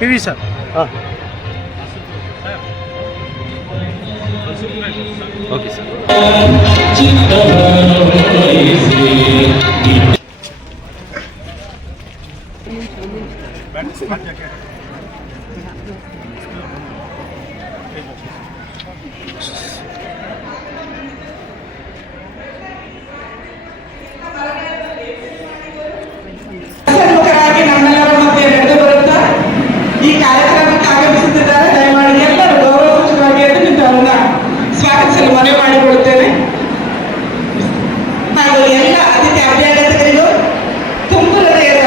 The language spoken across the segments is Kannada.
PV sir. Okay sir. ನಮ್ಮೆಲ್ಲರ ಮಧ್ಯೆ ನಡೆದು ಬರುತ್ತಾ ಈ ಕಾರ್ಯಕ್ರಮಕ್ಕೆ ಆಗಮಿಸುತ್ತಿದ್ದಾರೆ. ದಯಮಾಡಿ ಎಲ್ಲರೂ ಗೌರವಯುತವಾಗಿ ಎದ್ದು ನಿಂತು ಅವರನ್ನ ಸ್ವಾಗತಿಸಲು ಮನವಿ ಮಾಡಿಕೊಳ್ಳುತ್ತೇನೆ. ಹಾಗೂ ಎಲ್ಲ ಅತಿಥಿ ಅಭ್ಯರ್ಥಿಗಳಿಗೂ ತುಂಬ ಹೃದಯದ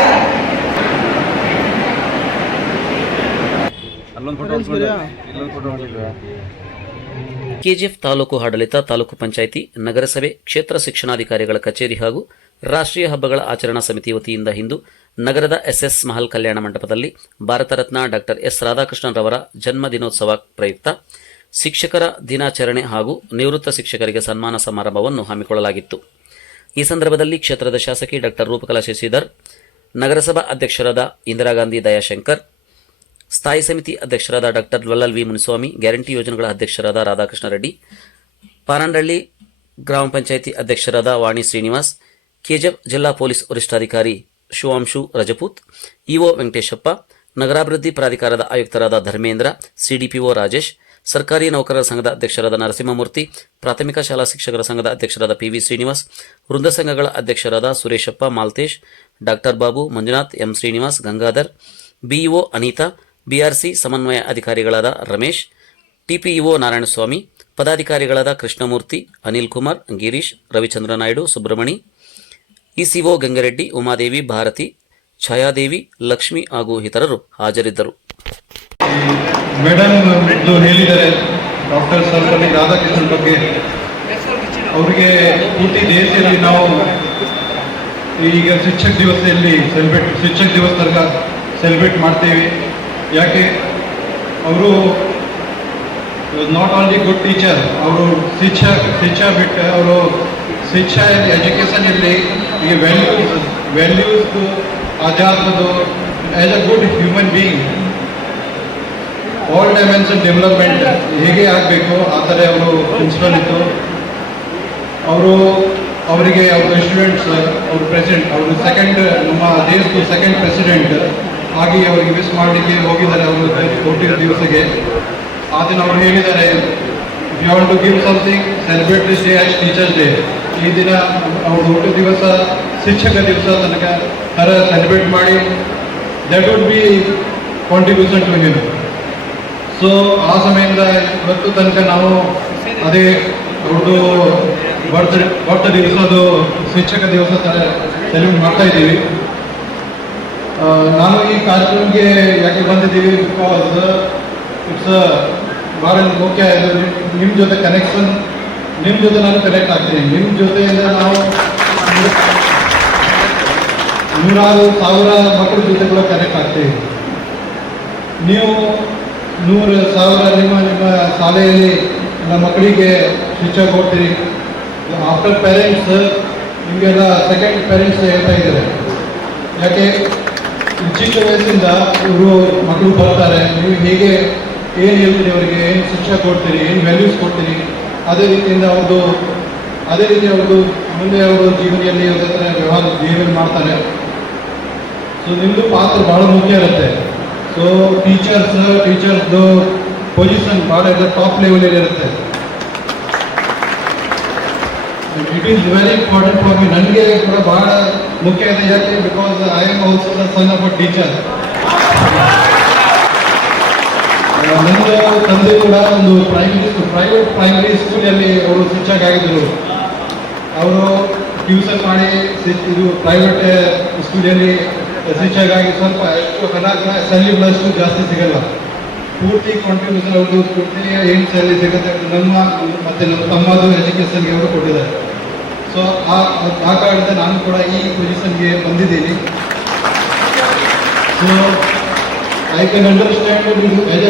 ಕೆಜಿಎಫ್ ತಾಲೂಕು ಆಡಳಿತ, ತಾಲೂಕು ಪಂಚಾಯಿತಿ, ನಗರಸಭೆ, ಕ್ಷೇತ್ರ ಶಿಕ್ಷಣಾಧಿಕಾರಿಗಳ ಕಚೇರಿ ಹಾಗೂ ರಾಷ್ಟ್ರೀಯ ಹಬ್ಬಗಳ ಆಚರಣಾ ಸಮಿತಿ ವತಿಯಿಂದ ಇಂದು ನಗರದ ಎಸ್ಎಸ್ ಮಹಲ್ ಕಲ್ಯಾಣ ಮಂಟಪದಲ್ಲಿ ಭಾರತ ರತ್ನ ಡಾಕ್ಟರ್ ಎಸ್ ರಾಧಾಕೃಷ್ಣನ್ ರವರ ಜನ್ಮ ದಿನೋತ್ಸವ ಪ್ರಯುಕ್ತ ಶಿಕ್ಷಕರ ದಿನಾಚರಣೆ ಹಾಗೂ ನಿವೃತ್ತ ಶಿಕ್ಷಕರಿಗೆ ಸನ್ಮಾನ ಸಮಾರಂಭವನ್ನು ಹಮ್ಮಿಕೊಳ್ಳಲಾಗಿತ್ತು. ಈ ಸಂದರ್ಭದಲ್ಲಿ ಕ್ಷೇತ್ರದ ಶಾಸಕಿ ಡಾಕ್ಟರ್ ರೂಪಕಲಾ ಶಶಿಧರ್, ನಗರಸಭಾ ಅಧ್ಯಕ್ಷರಾದ ಇಂದಿರಾ ಗಾಂಧಿ ದಯಾಶಂಕರ್, ಸ್ಥಾಯಿ ಸಮಿತಿ ಅಧ್ಯಕ್ಷರಾದ ಡಾಕ್ಟರ್ ವಲ್ಲಲ್ ವಿ ಮುನಿಸ್ವಾಮಿ, ಗ್ಯಾರಂಟಿ ಯೋಜನೆಗಳ ಅಧ್ಯಕ್ಷರಾದ ರಾಧಾಕೃಷ್ಣ ರೆಡ್ಡಿ, ಪಾರಂಡಳ್ಳಿ ಗ್ರಾಮ ಪಂಚಾಯಿತಿ ಅಧ್ಯಕ್ಷರಾದ ವಾಣಿ ಶ್ರೀನಿವಾಸ್, ಕೆಜಿಎಫ್ ಜಿಲ್ಲಾ ಪೊಲೀಸ್ ವರಿಷ್ಠಾಧಿಕಾರಿ ಶಿವಾಂಶು ರಜಪೂತ್, ಇಒ ವೆಂಕಟೇಶಪ್ಪ, ನಗರಾಭಿವೃದ್ಧಿ ಪ್ರಾಧಿಕಾರದ ಆಯುಕ್ತರಾದ ಧರ್ಮೇಂದ್ರ, ಸಿಡಿಪಿಒ ರಾಜೇಶ್, ಸರ್ಕಾರಿ ನೌಕರರ ಸಂಘದ ಅಧ್ಯಕ್ಷರಾದ ನರಸಿಂಹಮೂರ್ತಿ, ಪ್ರಾಥಮಿಕ ಶಾಲಾ ಶಿಕ್ಷಕರ ಸಂಘದ ಅಧ್ಯಕ್ಷರಾದ ಪಿವಿ ಶ್ರೀನಿವಾಸ್, ವೃಂದ ಸಂಘಗಳ ಅಧ್ಯಕ್ಷರಾದ Sureshappa, Maltesh, doctor Babu, Manjunath, M Srinivas, Gangadhar, BEO Anita, BRC ಸಮನ್ವಯ ಅಧಿಕಾರಿಗಳಾದ ರಮೇಶ್, ಟಿಪಿಇಒ ನಾರಾಯಣಸ್ವಾಮಿ, ಪದಾಧಿಕಾರಿಗಳಾದ ಕೃಷ್ಣಮೂರ್ತಿ, ಅನಿಲ್ ಕುಮಾರ್, ಗಿರೀಶ್, ರವಿಚಂದ್ರ ನಾಯ್ಡು, ಸುಬ್ರಹ್ಮಣಿ, ಇಸಿಒ ಗಂಗರೆಡ್ಡಿ, ಉಮಾದೇವಿ, ಭಾರತಿ, ಛಾಯಾದೇವಿ, ಲಕ್ಷ್ಮಿ ಹಾಗೂ ಇತರರು ಹಾಜರಿದ್ದರು. ಮೇಡಮ್ ಹೇಳಿದ್ದಾರೆ ಡಾಕ್ಟರ್ ಸರ್ವಪಲ್ಲಿ ರಾಧಾಕೃಷ್ಣನ್ ಬಗ್ಗೆ. ಅವರಿಗೆ ಪೂರ್ತಿ ದೇಶದಲ್ಲಿ ನಾವು ಈಗ ಶಿಕ್ಷಕ ದಿವಸದಲ್ಲಿ ಶಿಕ್ಷಕ ದಿವಸ ತನಕ ಸೆಲೆಬ್ರೇಟ್ ಮಾಡ್ತೇವೆ. ಯಾಕೆ ಅವರು ನಾಟ್ ಓನ್ಲಿ ಗುಡ್ ಟೀಚರ್, ಅವರು ಶಿಕ್ಷಾ ಬಿಟ್ಟು ಅವರು ಶಿಕ್ಷಾ ಎಜುಕೇಷನ್ ಇಲ್ಲಿ ಈ ವ್ಯಾಲ್ಯೂಸ್ ಆಧ್ಯಾತ್ಮದು as a good human being all dimension development ಹೇಗೆ ಆಗಬೇಕು ಆ ಥರ ಅವರು ಪ್ರಿನ್ಸಿಪಲ್ ಇತ್ತು. ಅವರಿಗೆ ಅವ್ರ ಸ್ಟೂಡೆಂಟ್ಸ್, ಅವ್ರ ಪ್ರೆಸಿಡೆಂಟ್, ಅವರು ನಮ್ಮ ದೇಶದ ಸೆಕೆಂಡ್ ಪ್ರೆಸಿಡೆಂಟ್ ಆಗಿ ಅವರಿಗೆ ವಿಶ್ ಮಾಡಲಿಕ್ಕೆ ಹೋಗಿದ್ದಾರೆ. ಅವರು ಹುಟ್ಟಿದ ದಿವಸಕ್ಕೆ ಆ ದಿನ ಅವರು ಹೇಳಿದ್ದಾರೆ, if you want to give something celebrate this day as teachers day. ಈ ದಿನ ಅವ್ರ ಹುಟ್ಟಿದ ದಿವಸ ಶಿಕ್ಷಕ ದಿವಸ ತನಕ ಸೆಲೆಬ್ರೇಟ್ ಮಾಡಿ, that would be contribution to him. So ಆ ಸಮಯದಿಂದ ಇವತ್ತು ತನಕ ನಾವು ಅದೇ ಅವ್ರದ್ದು ಬರ್ತ್ ದಿವಸದು ಶಿಕ್ಷಕ ದಿವಸ ಸೆಲೆಬ್ರೇಟ್ ಮಾಡ್ತಾ ಇದ್ದೀವಿ. ನಾನು ಈ ಕಾರ್ಯಕ್ರಮಕ್ಕೆ ಯಾಕೆ ಬಂದಿದ್ದೀವಿ, ಬಿಕಾಸ್ ಇಟ್ಸ್ ಭಾಳ ಮುಖ್ಯ. ನಿಮ್ಮ ಜೊತೆ ಕನೆಕ್ಷನ್, ನಿಮ್ಮ ಜೊತೆ ನಾನು ಕನೆಕ್ಟ್ ಆಗ್ತೀನಿ. ನಿಮ್ಮ ಜೊತೆಯಿಂದ ನಾವು 100,000 ಮಕ್ಕಳ ಜೊತೆ ಕೂಡ ಕನೆಕ್ಟ್ ಆಗ್ತೀವಿ. ನೀವು 100,000 ನಿಮ್ಮ ಶಾಲೆಯಲ್ಲಿ ನಮ್ಮ ಮಕ್ಕಳಿಗೆ ಶಿಕ್ಷಕ ಕೊಡ್ತೀರಿ. ಆಫ್ಟರ್ ಪೇರೆಂಟ್ಸ್ ನಿಮಗೆಲ್ಲ ಸೆಕೆಂಡ್ ಪೇರೆಂಟ್ಸ್ ಹೇಳ್ತಾ ಇದ್ದಾರೆ. ಯಾಕೆ ಚಿಕ್ಕ ವಯಸ್ಸಿಂದ ಇವರು ಮಕ್ಕಳು ಬರ್ತಾರೆ, ನೀವು ಹೇಗೆ ಏನು ಹೇಳ್ತೀರಿ, ಅವರಿಗೆ ಏನು ಶಿಕ್ಷೆ ಕೊಡ್ತೀರಿ, ಏನು ವ್ಯಾಲ್ಯೂಸ್ ಕೊಡ್ತೀರಿ, ಅದೇ ರೀತಿ ಅವ್ರದ್ದು ಮುಂದೆ ಅವರು ಜೀವನದಲ್ಲಿ ಅದೇ ಥರ ಬಿಹೇವಿಯರ್ ಮಾಡ್ತಾರೆ. ಸೊ ನಿಮ್ಮದು ಪಾತ್ರ ಭಾಳ ಮುಖ್ಯ ಇರುತ್ತೆ. ಸೊ ಟೀಚರ್ಸ್ದು ಪೊಸಿಷನ್ ಭಾಳ ಟಾಪ್ ಲೆವೆಲಲ್ಲಿ ಇರುತ್ತೆ. It is very important for me. ನನಗೆ ಕೂಡ ಭಾಳ ಮುಖ್ಯ ಇದೆ. ಯಾಕೆ, because I am also the son of a teacher. ನನ್ನ ತಂದೆ ಕೂಡ ಒಂದು ಪ್ರೈವೇಟ್ ಪ್ರೈಮರಿ ಸ್ಕೂಲಲ್ಲಿ ಅವರು ಶಿಕ್ಷಕ ಆಗಿದ್ದರು. ಅವರು ಟ್ಯೂಷನ್ ಮಾಡಿ ಇದು ಪ್ರೈವೇಟ್ ಸ್ಕೂಲಲ್ಲಿ ಶಿಕ್ಷಕ ಆಗಿ ಸ್ವಲ್ಪ ಎಷ್ಟು ಹಣ ಸ್ಯಾಲರಿ ಜಾಸ್ತಿ ಸಿಗಲ್ಲ. ಪೂರ್ತಿ ಕಾಂಟ್ರಿಬ್ಯೂಷನ್ ಅವ್ರದ್ದು ಪೂರ್ತಿ ಏನು ಸ್ಯಾಲರಿ ಸಿಗುತ್ತೆ ಮತ್ತು ನಮ್ಮ ತಮ್ಮದು ಎಜುಕೇಷನ್ಗೆ ಅವರು ಕೊಟ್ಟಿದ್ದಾರೆ. ಸೊ ಆ ಕಾರಣದಿಂದ ನಾನು ಕೂಡ ಈ ಪೊಸಿಷನ್ಗೆ ಬಂದಿದ್ದೀನಿ. So I can understand as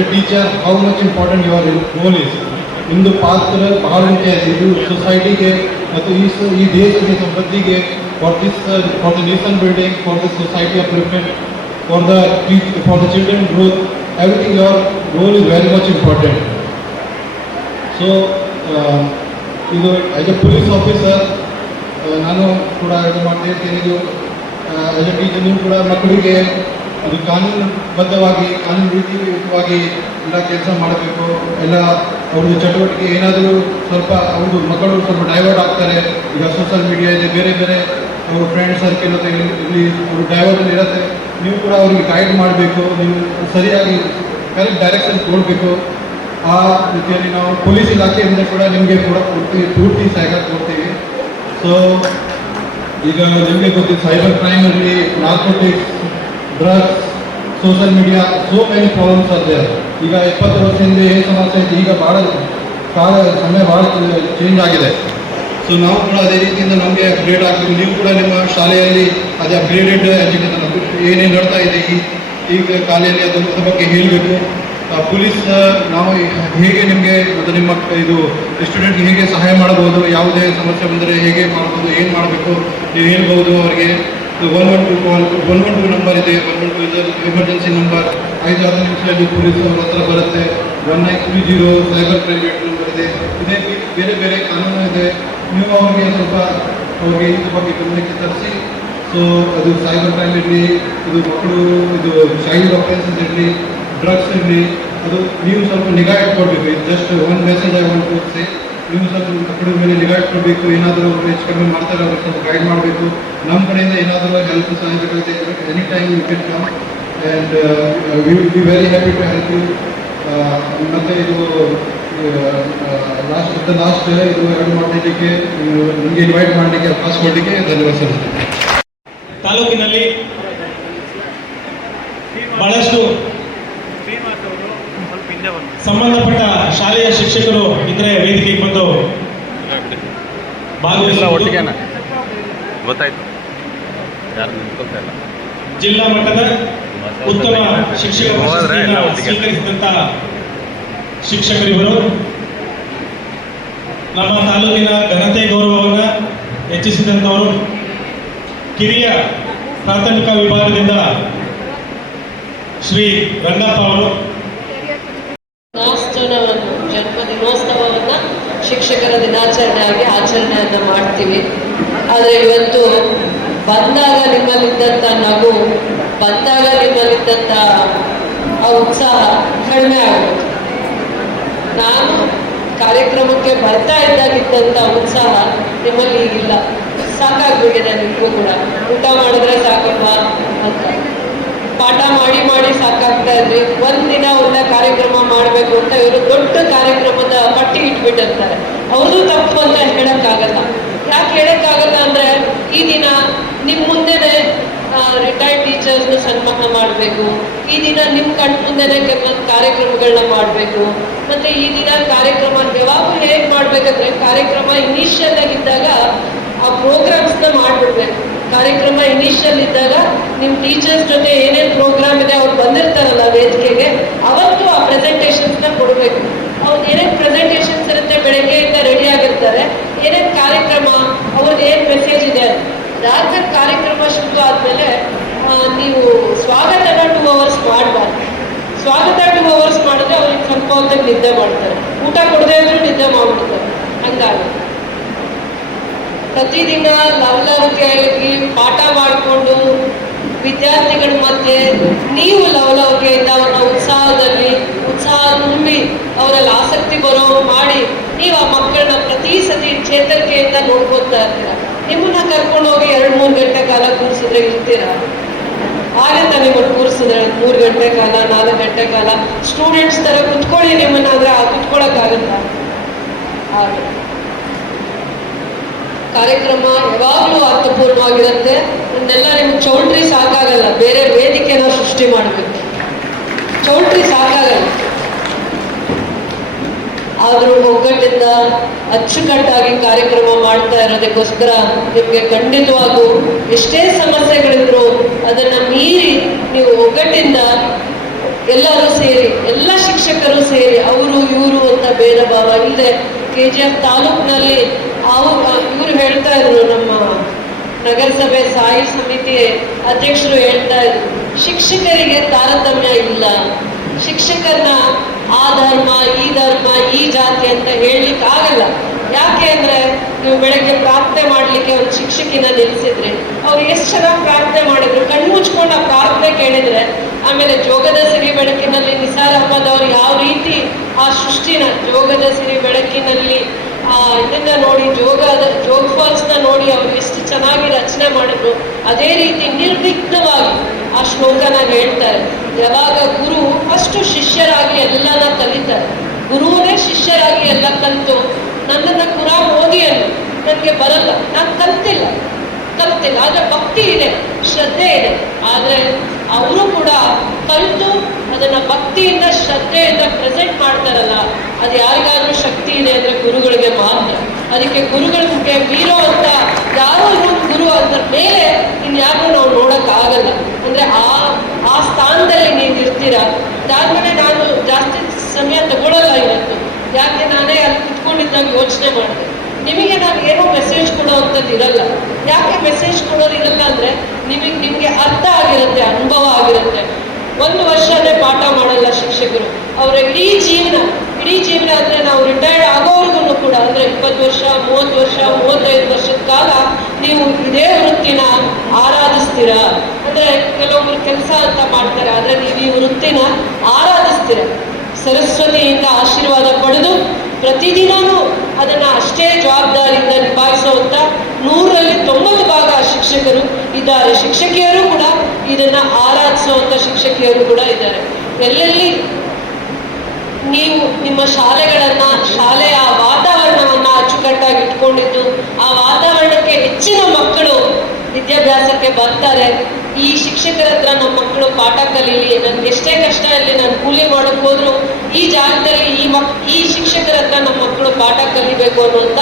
a teacher how much important your role is. ನಿಮ್ಮದು ಪಾತ್ರ ಬಹಳ ಮುಖ್ಯ ಇದೆ. ಇದು ಸೊಸೈಟಿಗೆ ಮತ್ತು ಈ ದೇಶದ ಸಮೃದ್ಧಿಗೆ for the nation building, for the society upliftment, for the children growth, everything your role is very much important. So ಇದು ಆ್ಯಸ್ ಎ ಪೊಲೀಸ್ ಆಫೀಸರ್ ನಾನು ಕೂಡ ಇದು ಮಾಡ್ತಿರ್ತೀನಿ. ಇದು ಆ್ಯಸ್ ಎ ಟೀಚರ್ ನೀವು ಕೂಡ ಮಕ್ಕಳಿಗೆ ಇದು ಕಾನೂನುಬದ್ಧವಾಗಿ, ಕಾನೂನು ರೀತಿಯುತವಾಗಿ ಎಲ್ಲ ಕೆಲಸ ಮಾಡಬೇಕು. ಎಲ್ಲ ಅವ್ರದ್ದು ಚಟುವಟಿಕೆ ಏನಾದರೂ ಸ್ವಲ್ಪ ಅವ್ರದ್ದು ಮಕ್ಕಳು ಸ್ವಲ್ಪ ಡೈವರ್ಟ್ ಆಗ್ತಾರೆ. ಈಗ ಸೋಷಲ್ ಮೀಡಿಯಾ ಇದೆ, ಬೇರೆ ಬೇರೆ ಅವ್ರ ಫ್ರೆಂಡ್ ಸರ್ಕಲ್ ಅಂತ ಇಲ್ಲಿ ಅವರು ಡೈವರ್ಟ್ ಇರುತ್ತೆ. ನೀವು ಕೂಡ ಅವ್ರಿಗೆ ಗೈಡ್ ಮಾಡಬೇಕು, ನೀವು ಸರಿಯಾಗಿ ಕರೆಕ್ಟ್ ಡೈರೆಕ್ಷನ್ ಕೊಡಬೇಕು. ಆ ರೀತಿಯಲ್ಲಿ ನಾವು ಪೊಲೀಸ್ ಇಲಾಖೆಯಿಂದ ಕೂಡ ನಿಮಗೆ ಕೂಡ ಪೂರ್ತಿ ಸಹಕಾರ ಕೊಡ್ತೀವಿ. ಸೊ ಈಗ ನಿಮಗೆ ಗೊತ್ತಿದೆ, ಸೈಬರ್ ಕ್ರೈಮ್ ಇರಲಿ, narcotics, drugs, social media, so many problems ಆಗಿದೆ. ಈಗ 20 ವರ್ಷದಿಂದ ಏನು ಸಮಸ್ಯೆ ಇದೆ, ಈಗ ಭಾಳ ಸಮಯ ಭಾಳ ಚೇಂಜ್ ಆಗಿದೆ. ಸೊ ನಾವು ಕೂಡ ಅದೇ ರೀತಿಯಿಂದ ನಮಗೆ ಅಪ್ಗ್ರೇಡ್ ಆಗಬೇಕು. ನೀವು ಕೂಡ ನಿಮ್ಮ ಶಾಲೆಯಲ್ಲಿ ಅದೇ ಅಪ್ಗ್ರೇಡೆಡ್ ಎಜುಕೇಷನ್ ಏನೇನು ನಡ್ತಾ ಇದೆ ಈಗ ಕಾಲೆಯಲ್ಲಿ ಅದರ ಬಗ್ಗೆ ಹೇಳಬೇಕು. ಪೊಲೀಸ್ ನಾವು ಹೇಗೆ ನಿಮಗೆ ಮತ್ತು ನಿಮ್ಮ ಇದು ಸ್ಟೂಡೆಂಟ್ಗೆ ಹೇಗೆ ಸಹಾಯ ಮಾಡಬಹುದು, ಯಾವುದೇ ಸಮಸ್ಯೆ ಬಂದರೆ ಹೇಗೆ ಮಾಡ್ಬೋದು, ಏನು ಮಾಡಬೇಕು ನೀವು ಹೇಳ್ಬೋದು ಅವರಿಗೆ. 112 ಕಾಲ್, 112 ನಂಬರ್ ಇದೆ. 112 ಇದು ಎಮರ್ಜೆನ್ಸಿ ನಂಬರ್. 5-6 ನಿಮಿಷದಲ್ಲಿ ಪೊಲೀಸ್ ಅವ್ರ ಹತ್ರ ಬರುತ್ತೆ. 1930 ಸೈಬರ್ ಕ್ರೈಮ್ ನಂಬರ್ ಇದೆ. ಇದೇ ಬೇರೆ ಬೇರೆ ಕಾನೂನು ಇದೆ. ನೀವು ಅವ್ರಿಗೆ ಸ್ವಲ್ಪ ಅವ್ರಿಗೆ ಇದ್ರ ಬಗ್ಗೆ ಗಮನಕ್ಕೆ ತರಿಸಿ. ಸೊ ಅದು ಸೈಬರ್ ಕ್ರೈಮ್ ಇರಲಿ, ಇದು ಮಕ್ಕಳು ಇದು ಚೈಲ್ಡ್ ಅಫೆನ್ಸಸ್ ಇರಲಿ, ಡ್ರಗ್ಸ್ ಇರಲಿ, ಅದು ನೀವು ಸ್ವಲ್ಪ ನಿಗಾ ಇಟ್ಕೊಳ್ಬೇಕು. ಇದು just one message I want to say. ನೀವು ಸ್ವಲ್ಪ ಮಕ್ಕಳ ಮೇಲೆ ನಿಗಾ ಇಟ್ಕೊಳ್ಬೇಕು. ಏನಾದರೂ ಅವರು ಹೆಚ್ಚು ಕಡಿಮೆ ಮಾಡ್ತಾರೆ, ಅವ್ರಿಗೆ ಸ್ವಲ್ಪ ಗೈಡ್ ಮಾಡಬೇಕು. ನಮ್ಮ ಕಡೆಯಿಂದ ಏನಾದರೂ ಹೆಲ್ಪ್ ಸಹಾಯ ಬೇಕಾಗುತ್ತೆ, any time you can come and we will be very happy to help you. ಮತ್ತು ಇದು ಲಾಸ್ಟ್ ಇದು 2 ಮಾಡಲಿಕ್ಕೆ ನಿಮಗೆ ಇನ್ವೈಟ್ ಮಾಡಲಿಕ್ಕೆ ಅವಕಾಶ ಕೊಡಲಿಕ್ಕೆ ಧನ್ಯವಾದ ಸಲ್ಲಿಸ್ತೀನಿ. ತಾಲೂಕಿನಲ್ಲಿ ಬಹಳಷ್ಟು ಸಂಬಂಧಪಟ್ಟ ಶಾಲೆಯ ಶಿಕ್ಷಕರು ಇದ್ರೆ ವೇದಿಕೆಗೆ ಬಂದು ಭಾಗವಹಿಸುವುದು. ಗೊತ್ತಾಯ್ತು, ಯಾರು ನಿಂತ್ಕೊಳ್ತಾ ಇಲ್ಲ. ಜಿಲ್ಲಾ ಮಟ್ಟದ ಉತ್ತಮ ಶಿಕ್ಷಕ ಪ್ರಶಸ್ತಿಯನ್ನು ಸ್ವೀಕರಿಸಿದಂತ ಶಿಕ್ಷಕರಿವರು ನಮ್ಮ ತಾಲೂಕಿನ ಘನತೆ ಗೌರವವನ್ನು ಹೆಚ್ಚಿಸಿದಂಥವರು. ಕಿರಿಯ ಪ್ರಾಥಮಿಕ ವಿಭಾಗದಿಂದ ಶ್ರೀ ರಂಗಪ್ಪ ಅವರು ಜನ್ಮ ದಿನೋತ್ಸವವನ್ನು ಶಿಕ್ಷಕರ ದಿನಾಚರಣೆಯಾಗಿ ಆಚರಣೆಯನ್ನು ಮಾಡ್ತೀವಿ. ಆದರೆ ಇವತ್ತು ಬಂದಾಗ ನಿಮ್ಮಲ್ಲಿದ್ದಂಥ ನಗು, ಬಂದಾಗ ನಿಮ್ಮಲ್ಲಿದ್ದಂಥ ಆ ಉತ್ಸಾಹ ಕಡಿಮೆ ಆಗುತ್ತೆ. ನಾನು ಕಾರ್ಯಕ್ರಮಕ್ಕೆ ಬರ್ತಾ ಇದ್ದಾಗಿದ್ದಂಥ ಉತ್ಸಾಹ ನಿಮ್ಮಲ್ಲಿ ಈಗಿಲ್ಲ. ಸಾಕಾಗ್ಬಿಟ್ಟಿದೆ ನಿಮಗೂ ಕೂಡ. ಊಟ ಮಾಡಿದ್ರೆ ಸಾಕಪ್ಪ ಅಂತ ಪಾಠ ಮಾಡಿ ಮಾಡಿ ಸಾಕಾಗ್ತಾ ಇದ್ರಿ. ಒಂದಿನ ಒಳ್ಳೆ ಕಾರ್ಯಕ್ರಮ ಮಾಡಬೇಕು ಅಂತ ಇವರು ದೊಡ್ಡ ಕಾರ್ಯಕ್ರಮದ ಪಟ್ಟಿ ಇಟ್ಬಿಟ್ಟಿರ್ತಾರೆ. ಅವ್ರದ್ದು ತಪ್ಪು ಅಂತ ಹೇಳಕ್ಕಾಗಲ್ಲ. ಯಾಕೆ ಹೇಳಕ್ಕಾಗಲ್ಲ ಅಂದ್ರೆ ಈ ದಿನ ನಿಮ್ಮ ಮುಂದೆನೆ ರಿಟೈರ್ಡ್ ಟೀಚರ್ಸ್ನ ಸನ್ಮಾನ ಮಾಡಬೇಕು, ಈ ದಿನ ನಿಮ್ಮ ಕಣ್ ಮುಂದೆನೆ ಕೆಲವೊಂದು ಕಾರ್ಯಕ್ರಮಗಳನ್ನ ಮಾಡಬೇಕು. ಮತ್ತೆ ಈ ದಿನ ಕಾರ್ಯಕ್ರಮ ಯಾವಾಗಲೂ ಹೇಗೆ ಮಾಡ್ಬೇಕಂದ್ರೆ, ಕಾರ್ಯಕ್ರಮ ಇನಿಷಿಯಲ್ ಆಗಿದ್ದಾಗ ಆ ಪ್ರೋಗ್ರಾಮ್ಸ್ನ ಮಾಡಿಬಿಡ್ಬೇಕು. ಕಾರ್ಯಕ್ರಮ ಇನಿಷಿಯಲ್ ಇದ್ದಾಗ ನಿಮ್ಮ ಟೀಚರ್ಸ್ ಜೊತೆ ಏನೇನು ಪ್ರೋಗ್ರಾಮ್ ಇದೆ ಅವ್ರು ಬಂದಿರ್ತಾರಲ್ಲ ವೇದಿಕೆಗೆ, ಅವತ್ತು ಆ ಪ್ರೆಸೆಂಟೇಷನ್ಸ್ನ ಕೊಡಬೇಕು. ಅವ್ರು ಏನೇನು ಪ್ರೆಸೆಂಟೇಷನ್ಸ್ ಇರುತ್ತೆ, ಬೆಳಗ್ಗೆಯಿಂದ ರೆಡಿ ಆಗಿರ್ತಾರೆ, ಏನೇನು ಕಾರ್ಯಕ್ರಮ, ಅವ್ರದ್ದು ಏನು ಮೆಸೇಜ್ ಇದೆ. ರಾತ್ರಿ ಕಾರ್ಯಕ್ರಮ ಶುರು ಆದಮೇಲೆ ನೀವು ಸ್ವಾಗತನ 2 hours ಮಾಡಬಾರ್ದು. ಸ್ವಾಗತ 2 hours ಮಾಡಿದ್ರೆ ಅವ್ರಿಗೆ ಸ್ವಲ್ಪ ಹೊತ್ತಿಗೆ ನಿದ್ದೆ ಮಾಡ್ತಾರೆ. ಊಟ ಕೊಡದೇ ಇದ್ರೂ ನಿದ್ದೆ ಮಾಡ್ಬಿಡ್ತಾರೆ. ಹಂಗಾಗಿ ಪ್ರತಿದಿನ ಲವಲವಿಕೆಯಾಗಿ ಪಾಠ ಮಾಡಿಕೊಂಡು ವಿದ್ಯಾರ್ಥಿಗಳ ಮಧ್ಯೆ ನೀವು ಲವಲವಿಕೆಯಿಂದ ಅವ್ರನ್ನ ಉತ್ಸಾಹ ತುಂಬಿ ಅವರಲ್ಲಿ ಆಸಕ್ತಿ ಬರೋ ಮಾಡಿ ನೀವು ಆ ಮಕ್ಕಳನ್ನ ಪ್ರತಿ ಸತಿ ಚೇತರಿಕೆಯಿಂದ ನೋಡ್ಕೊತಾ ಇರ್ತೀರ. ನಿಮ್ಮನ್ನ ಕರ್ಕೊಂಡು ಹೋಗಿ 2-3 ಗಂಟೆ ಕಾಲ ಕೂರಿಸಿದ್ರೆ ಇರ್ತೀರಾ? ಆಗುತ್ತೆ. ನಿಮ್ಮನ್ನು ಕೂರಿಸಿದ್ರೆ 3 ಗಂಟೆ ಕಾಲ, 4 ಗಂಟೆ ಕಾಲ ಸ್ಟೂಡೆಂಟ್ಸ್ ಥರ ಕುತ್ಕೊಳ್ಳಿ ನಿಮ್ಮನ್ನ, ಆದರೆ ಕುತ್ಕೊಳ್ಳೋಕ್ಕಾಗತ್ತ? ಆಗುತ್ತೆ. ಕಾರ್ಯಕ್ರಮ ಯಾವಾಗಲೂ ಅರ್ಥಪೂರ್ಣವಾಗಿರುತ್ತೆ. ಇದನ್ನೆಲ್ಲ ನಿಮ್ಗೆ ಚೌಲ್ಟ್ರಿ ಸಾಕಾಗಲ್ಲ, ಬೇರೆ ವೇದಿಕೆನ ಸೃಷ್ಟಿ ಮಾಡಬೇಕು. ಚೌಲ್ಟ್ರಿ ಸಾಕಾಗಲ್ಲ. ಆದರೂ ಒಗ್ಗಟ್ಟಿಂದ ಅಚ್ಚುಕಟ್ಟಾಗಿ ಕಾರ್ಯಕ್ರಮ ಮಾಡ್ತಾ ಇರೋದಕ್ಕೋಸ್ಕರ ನಿಮಗೆ ಖಂಡಿತವಾಗೂ ಎಷ್ಟೇ ಸಮಸ್ಯೆಗಳಿದ್ರು ಅದನ್ನ ಮೀರಿ ನೀವು ಒಗ್ಗಟ್ಟಿಂದ ಎಲ್ಲರೂ ಸೇರಿ, ಎಲ್ಲ ಶಿಕ್ಷಕರು ಸೇರಿ, ಅವರು ಇವರು ಅಂತ ಭೇದ ಭಾವ ಇಲ್ಲದೆ KGF ತಾಲೂಕಿನಲ್ಲಿ ಇವರು ಹೇಳ್ತಾ ಇದ್ರು, ನಮ್ಮ ನಗರಸಭೆ ಸ್ಥಾಯಿ ಸಮಿತಿ ಅಧ್ಯಕ್ಷರು ಹೇಳ್ತಾ ಇದ್ರು, ಶಿಕ್ಷಕರಿಗೆ ತಾರತಮ್ಯ ಇಲ್ಲ, ಶಿಕ್ಷಕರನ್ನ ಆ ಧರ್ಮ ಈ ಜಾತಿ ಅಂತ ಹೇಳಲಿಕ್ಕೆ ಆಗಲ್ಲ. ಯಾಕೆ ಅಂದ್ರೆ ನೀವು ಬೆಳಗ್ಗೆ ಪ್ರಾರ್ಥನೆ ಮಾಡ್ಲಿಕ್ಕೆ ಒಂದು ಶಿಕ್ಷಕಿನ ನಿಲ್ಲಿಸಿದ್ರಿ, ಅವ್ರು ಎಷ್ಟು ಚೆನ್ನಾಗಿ ಪ್ರಾರ್ಥನೆ ಮಾಡಿದ್ರು, ಕಣ್ಣು ಮುಚ್ಕೊಂಡು ಆ ಪ್ರಾರ್ಥನೆ ಕೇಳಿದ್ರೆ, ಆಮೇಲೆ ಜೋಗದ ಸಿರಿ ಬೆಳಕಿನಲ್ಲಿ ನಿಸಾರ್ ಅಹಮದ್ ಅವರು ಯಾವ ರೀತಿ ಆ ಸೃಷ್ಟಿನ ಜೋಗದ ಸಿರಿ ಬೆಳಕಿನಲ್ಲಿ ಇದನ್ನ ನೋಡಿ ಜೋಗ ಫಾಲ್ಸ್ನ ನೋಡಿ ಅವ್ರು ಎಷ್ಟು ಚೆನ್ನಾಗಿ ರಚನೆ ಮಾಡಿದ್ರು, ಅದೇ ರೀತಿ ನಿರ್ವಿಘ್ನವಾಗಿ ಆ ಶ್ಲೋಕನ ಹೇಳ್ತಾರೆ. ಯಾವಾಗ ಗುರು ಫಸ್ಟು ಶಿಷ್ಯರಾಗಿ ಎಲ್ಲನ ಕಲಿತಾರೆ, ಗುರುವೇ ಶಿಷ್ಯರಾಗಿ ಎಲ್ಲ ಕಲಿತು ನನ್ನನ್ನು ಕುರಾನ್ ಓದಿ ಅನ್ನು ನನಗೆ ಬರಲ್ಲ, ನಾನು ಕಲ್ತಿಲ್ಲ, ಆದರೆ ಭಕ್ತಿ ಇದೆ, ಶ್ರದ್ಧೆ ಇದೆ. ಆದರೆ ಅವರು ಕೂಡ ಕಲಿತು ಅದನ್ನ ಭಕ್ತಿಯಿಂದ ಶ್ರದ್ಧೆಯಿಂದ ಪ್ರೆಸೆಂಟ್ ಮಾಡ್ತಾರಲ್ಲ, ಅದು ಯಾರಿಗಾದ್ರೂ ಶಕ್ತಿ ಇದೆ ಅಂದ್ರೆ ಗುರುಗಳಿಗೆ ಮಾತ್ರ. ಅದಕ್ಕೆ ಗುರುಗಳಿಗೆ ಮೀರೋ ಅಂತ ಯಾರೋ ಇನ್ನೊಂದು ಗುರು ಅದ್ರ ಮೇಲೆ ಇನ್ಯಾರು ನಾವು ನೋಡೋಕ್ಕಾಗಲ್ಲ. ಅಂದ್ರೆ ಆ ಸ್ಥಾನದಲ್ಲಿ ನೀವು ಇರ್ತೀರಾ. ಅದಾದ್ಮೇಲೆ ನಾನು ಜಾಸ್ತಿ ಸಮಯ ತಗೊಳ್ಳಲ್ಲ ಇವತ್ತು, ಯಾಕೆ ನಾನೇ ಅಲ್ಲಿ ಕುತ್ಕೊಂಡಿದ್ದಾಗ ಯೋಚನೆ ಮಾಡಿದೆ, ನಿಮಗೆ ನಾನು ಏನೋ ಮೆಸೇಜ್ ಕೊಡೋವಂಥದ್ದು ಇರಲ್ಲ. ಯಾಕೆ ಮೆಸೇಜ್ ಕೊಡೋದು ಇರಲ್ಲ ಅಂದರೆ ನಿಮಗೆ ಅರ್ಥ ಆಗಿರುತ್ತೆ, ಅನುಭವ ಆಗಿರುತ್ತೆ. 1 ವರ್ಷನೇ ಪಾಠ ಮಾಡಲ್ಲ ಶಿಕ್ಷಕರು, ಅವರ ಇಡೀ ಜೀವನ ಅಂದರೆ ನಾವು ರಿಟೈರ್ಡ್ ಆಗೋವರೆಗೂ ಕೂಡ, ಅಂದರೆ 20 ವರ್ಷ 30 ವರ್ಷ 35 ವರ್ಷದ ಕಾಲ ನೀವು ಇದೇ ವೃತ್ತಿನ ಆರಾಧಿಸ್ತೀರಾ. ಅಂದರೆ ಕೆಲವೊಬ್ರು ಕೆಲಸ ಅಂತ ಮಾಡ್ತಾರೆ, ಆದರೆ ನೀವು ಈ ವೃತ್ತಿನ ಆರಾಧಿಸ್ತೀರ. ಸರಸ್ವತಿಯಿಂದ ಆಶೀರ್ವಾದ ಪಡೆದು ಪ್ರತಿದಿನವೂ ಅದನ್ನ ಅಷ್ಟೇ ಜವಾಬ್ದಾರಿಯಿಂದ ನಿಭಾಯಿಸುವಂತ 100ರಲ್ಲಿ 90 ಭಾಗ ಶಿಕ್ಷಕರು ಇದ್ದಾರೆ. ಶಿಕ್ಷಕಿಯರು ಕೂಡ ಇದನ್ನ ಆರಾಧಿಸುವಂತ ಶಿಕ್ಷಕಿಯರು ಕೂಡ ಇದ್ದಾರೆ. ಎಲ್ಲೆಲ್ಲಿ ನೀವು ನಿಮ್ಮ ಶಾಲೆಯ ವಾತಾವರಣವನ್ನ ಅಚ್ಚುಕಟ್ಟಾಗಿ ಇಟ್ಕೊಂಡಿದ್ದು, ಆ ವಾತಾವರಣಕ್ಕೆ ಹೆಚ್ಚಿನ ಮಕ್ಕಳು ವಿದ್ಯಾಭ್ಯಾಸಕ್ಕೆ ಬರ್ತಾರೆ. ಈ ಶಿಕ್ಷಕರ ಹತ್ರ ನಮ್ಮ ಮಕ್ಕಳು ಪಾಠ ಕಲೀಲಿ, ನನ್ಗೆ ಎಷ್ಟೇ ಕಷ್ಟ ಇರಲಿ, ನಾನು ಕೂಲಿ ಮಾಡೋಕೆ ಹೋದ್ರು ಈ ಜಾಗದಲ್ಲಿ ಈ ಶಿಕ್ಷಕರ ಹತ್ರ ನಮ್ಮ ಮಕ್ಕಳು ಪಾಠ ಕಲಿಬೇಕು ಅನ್ನುವಂಥ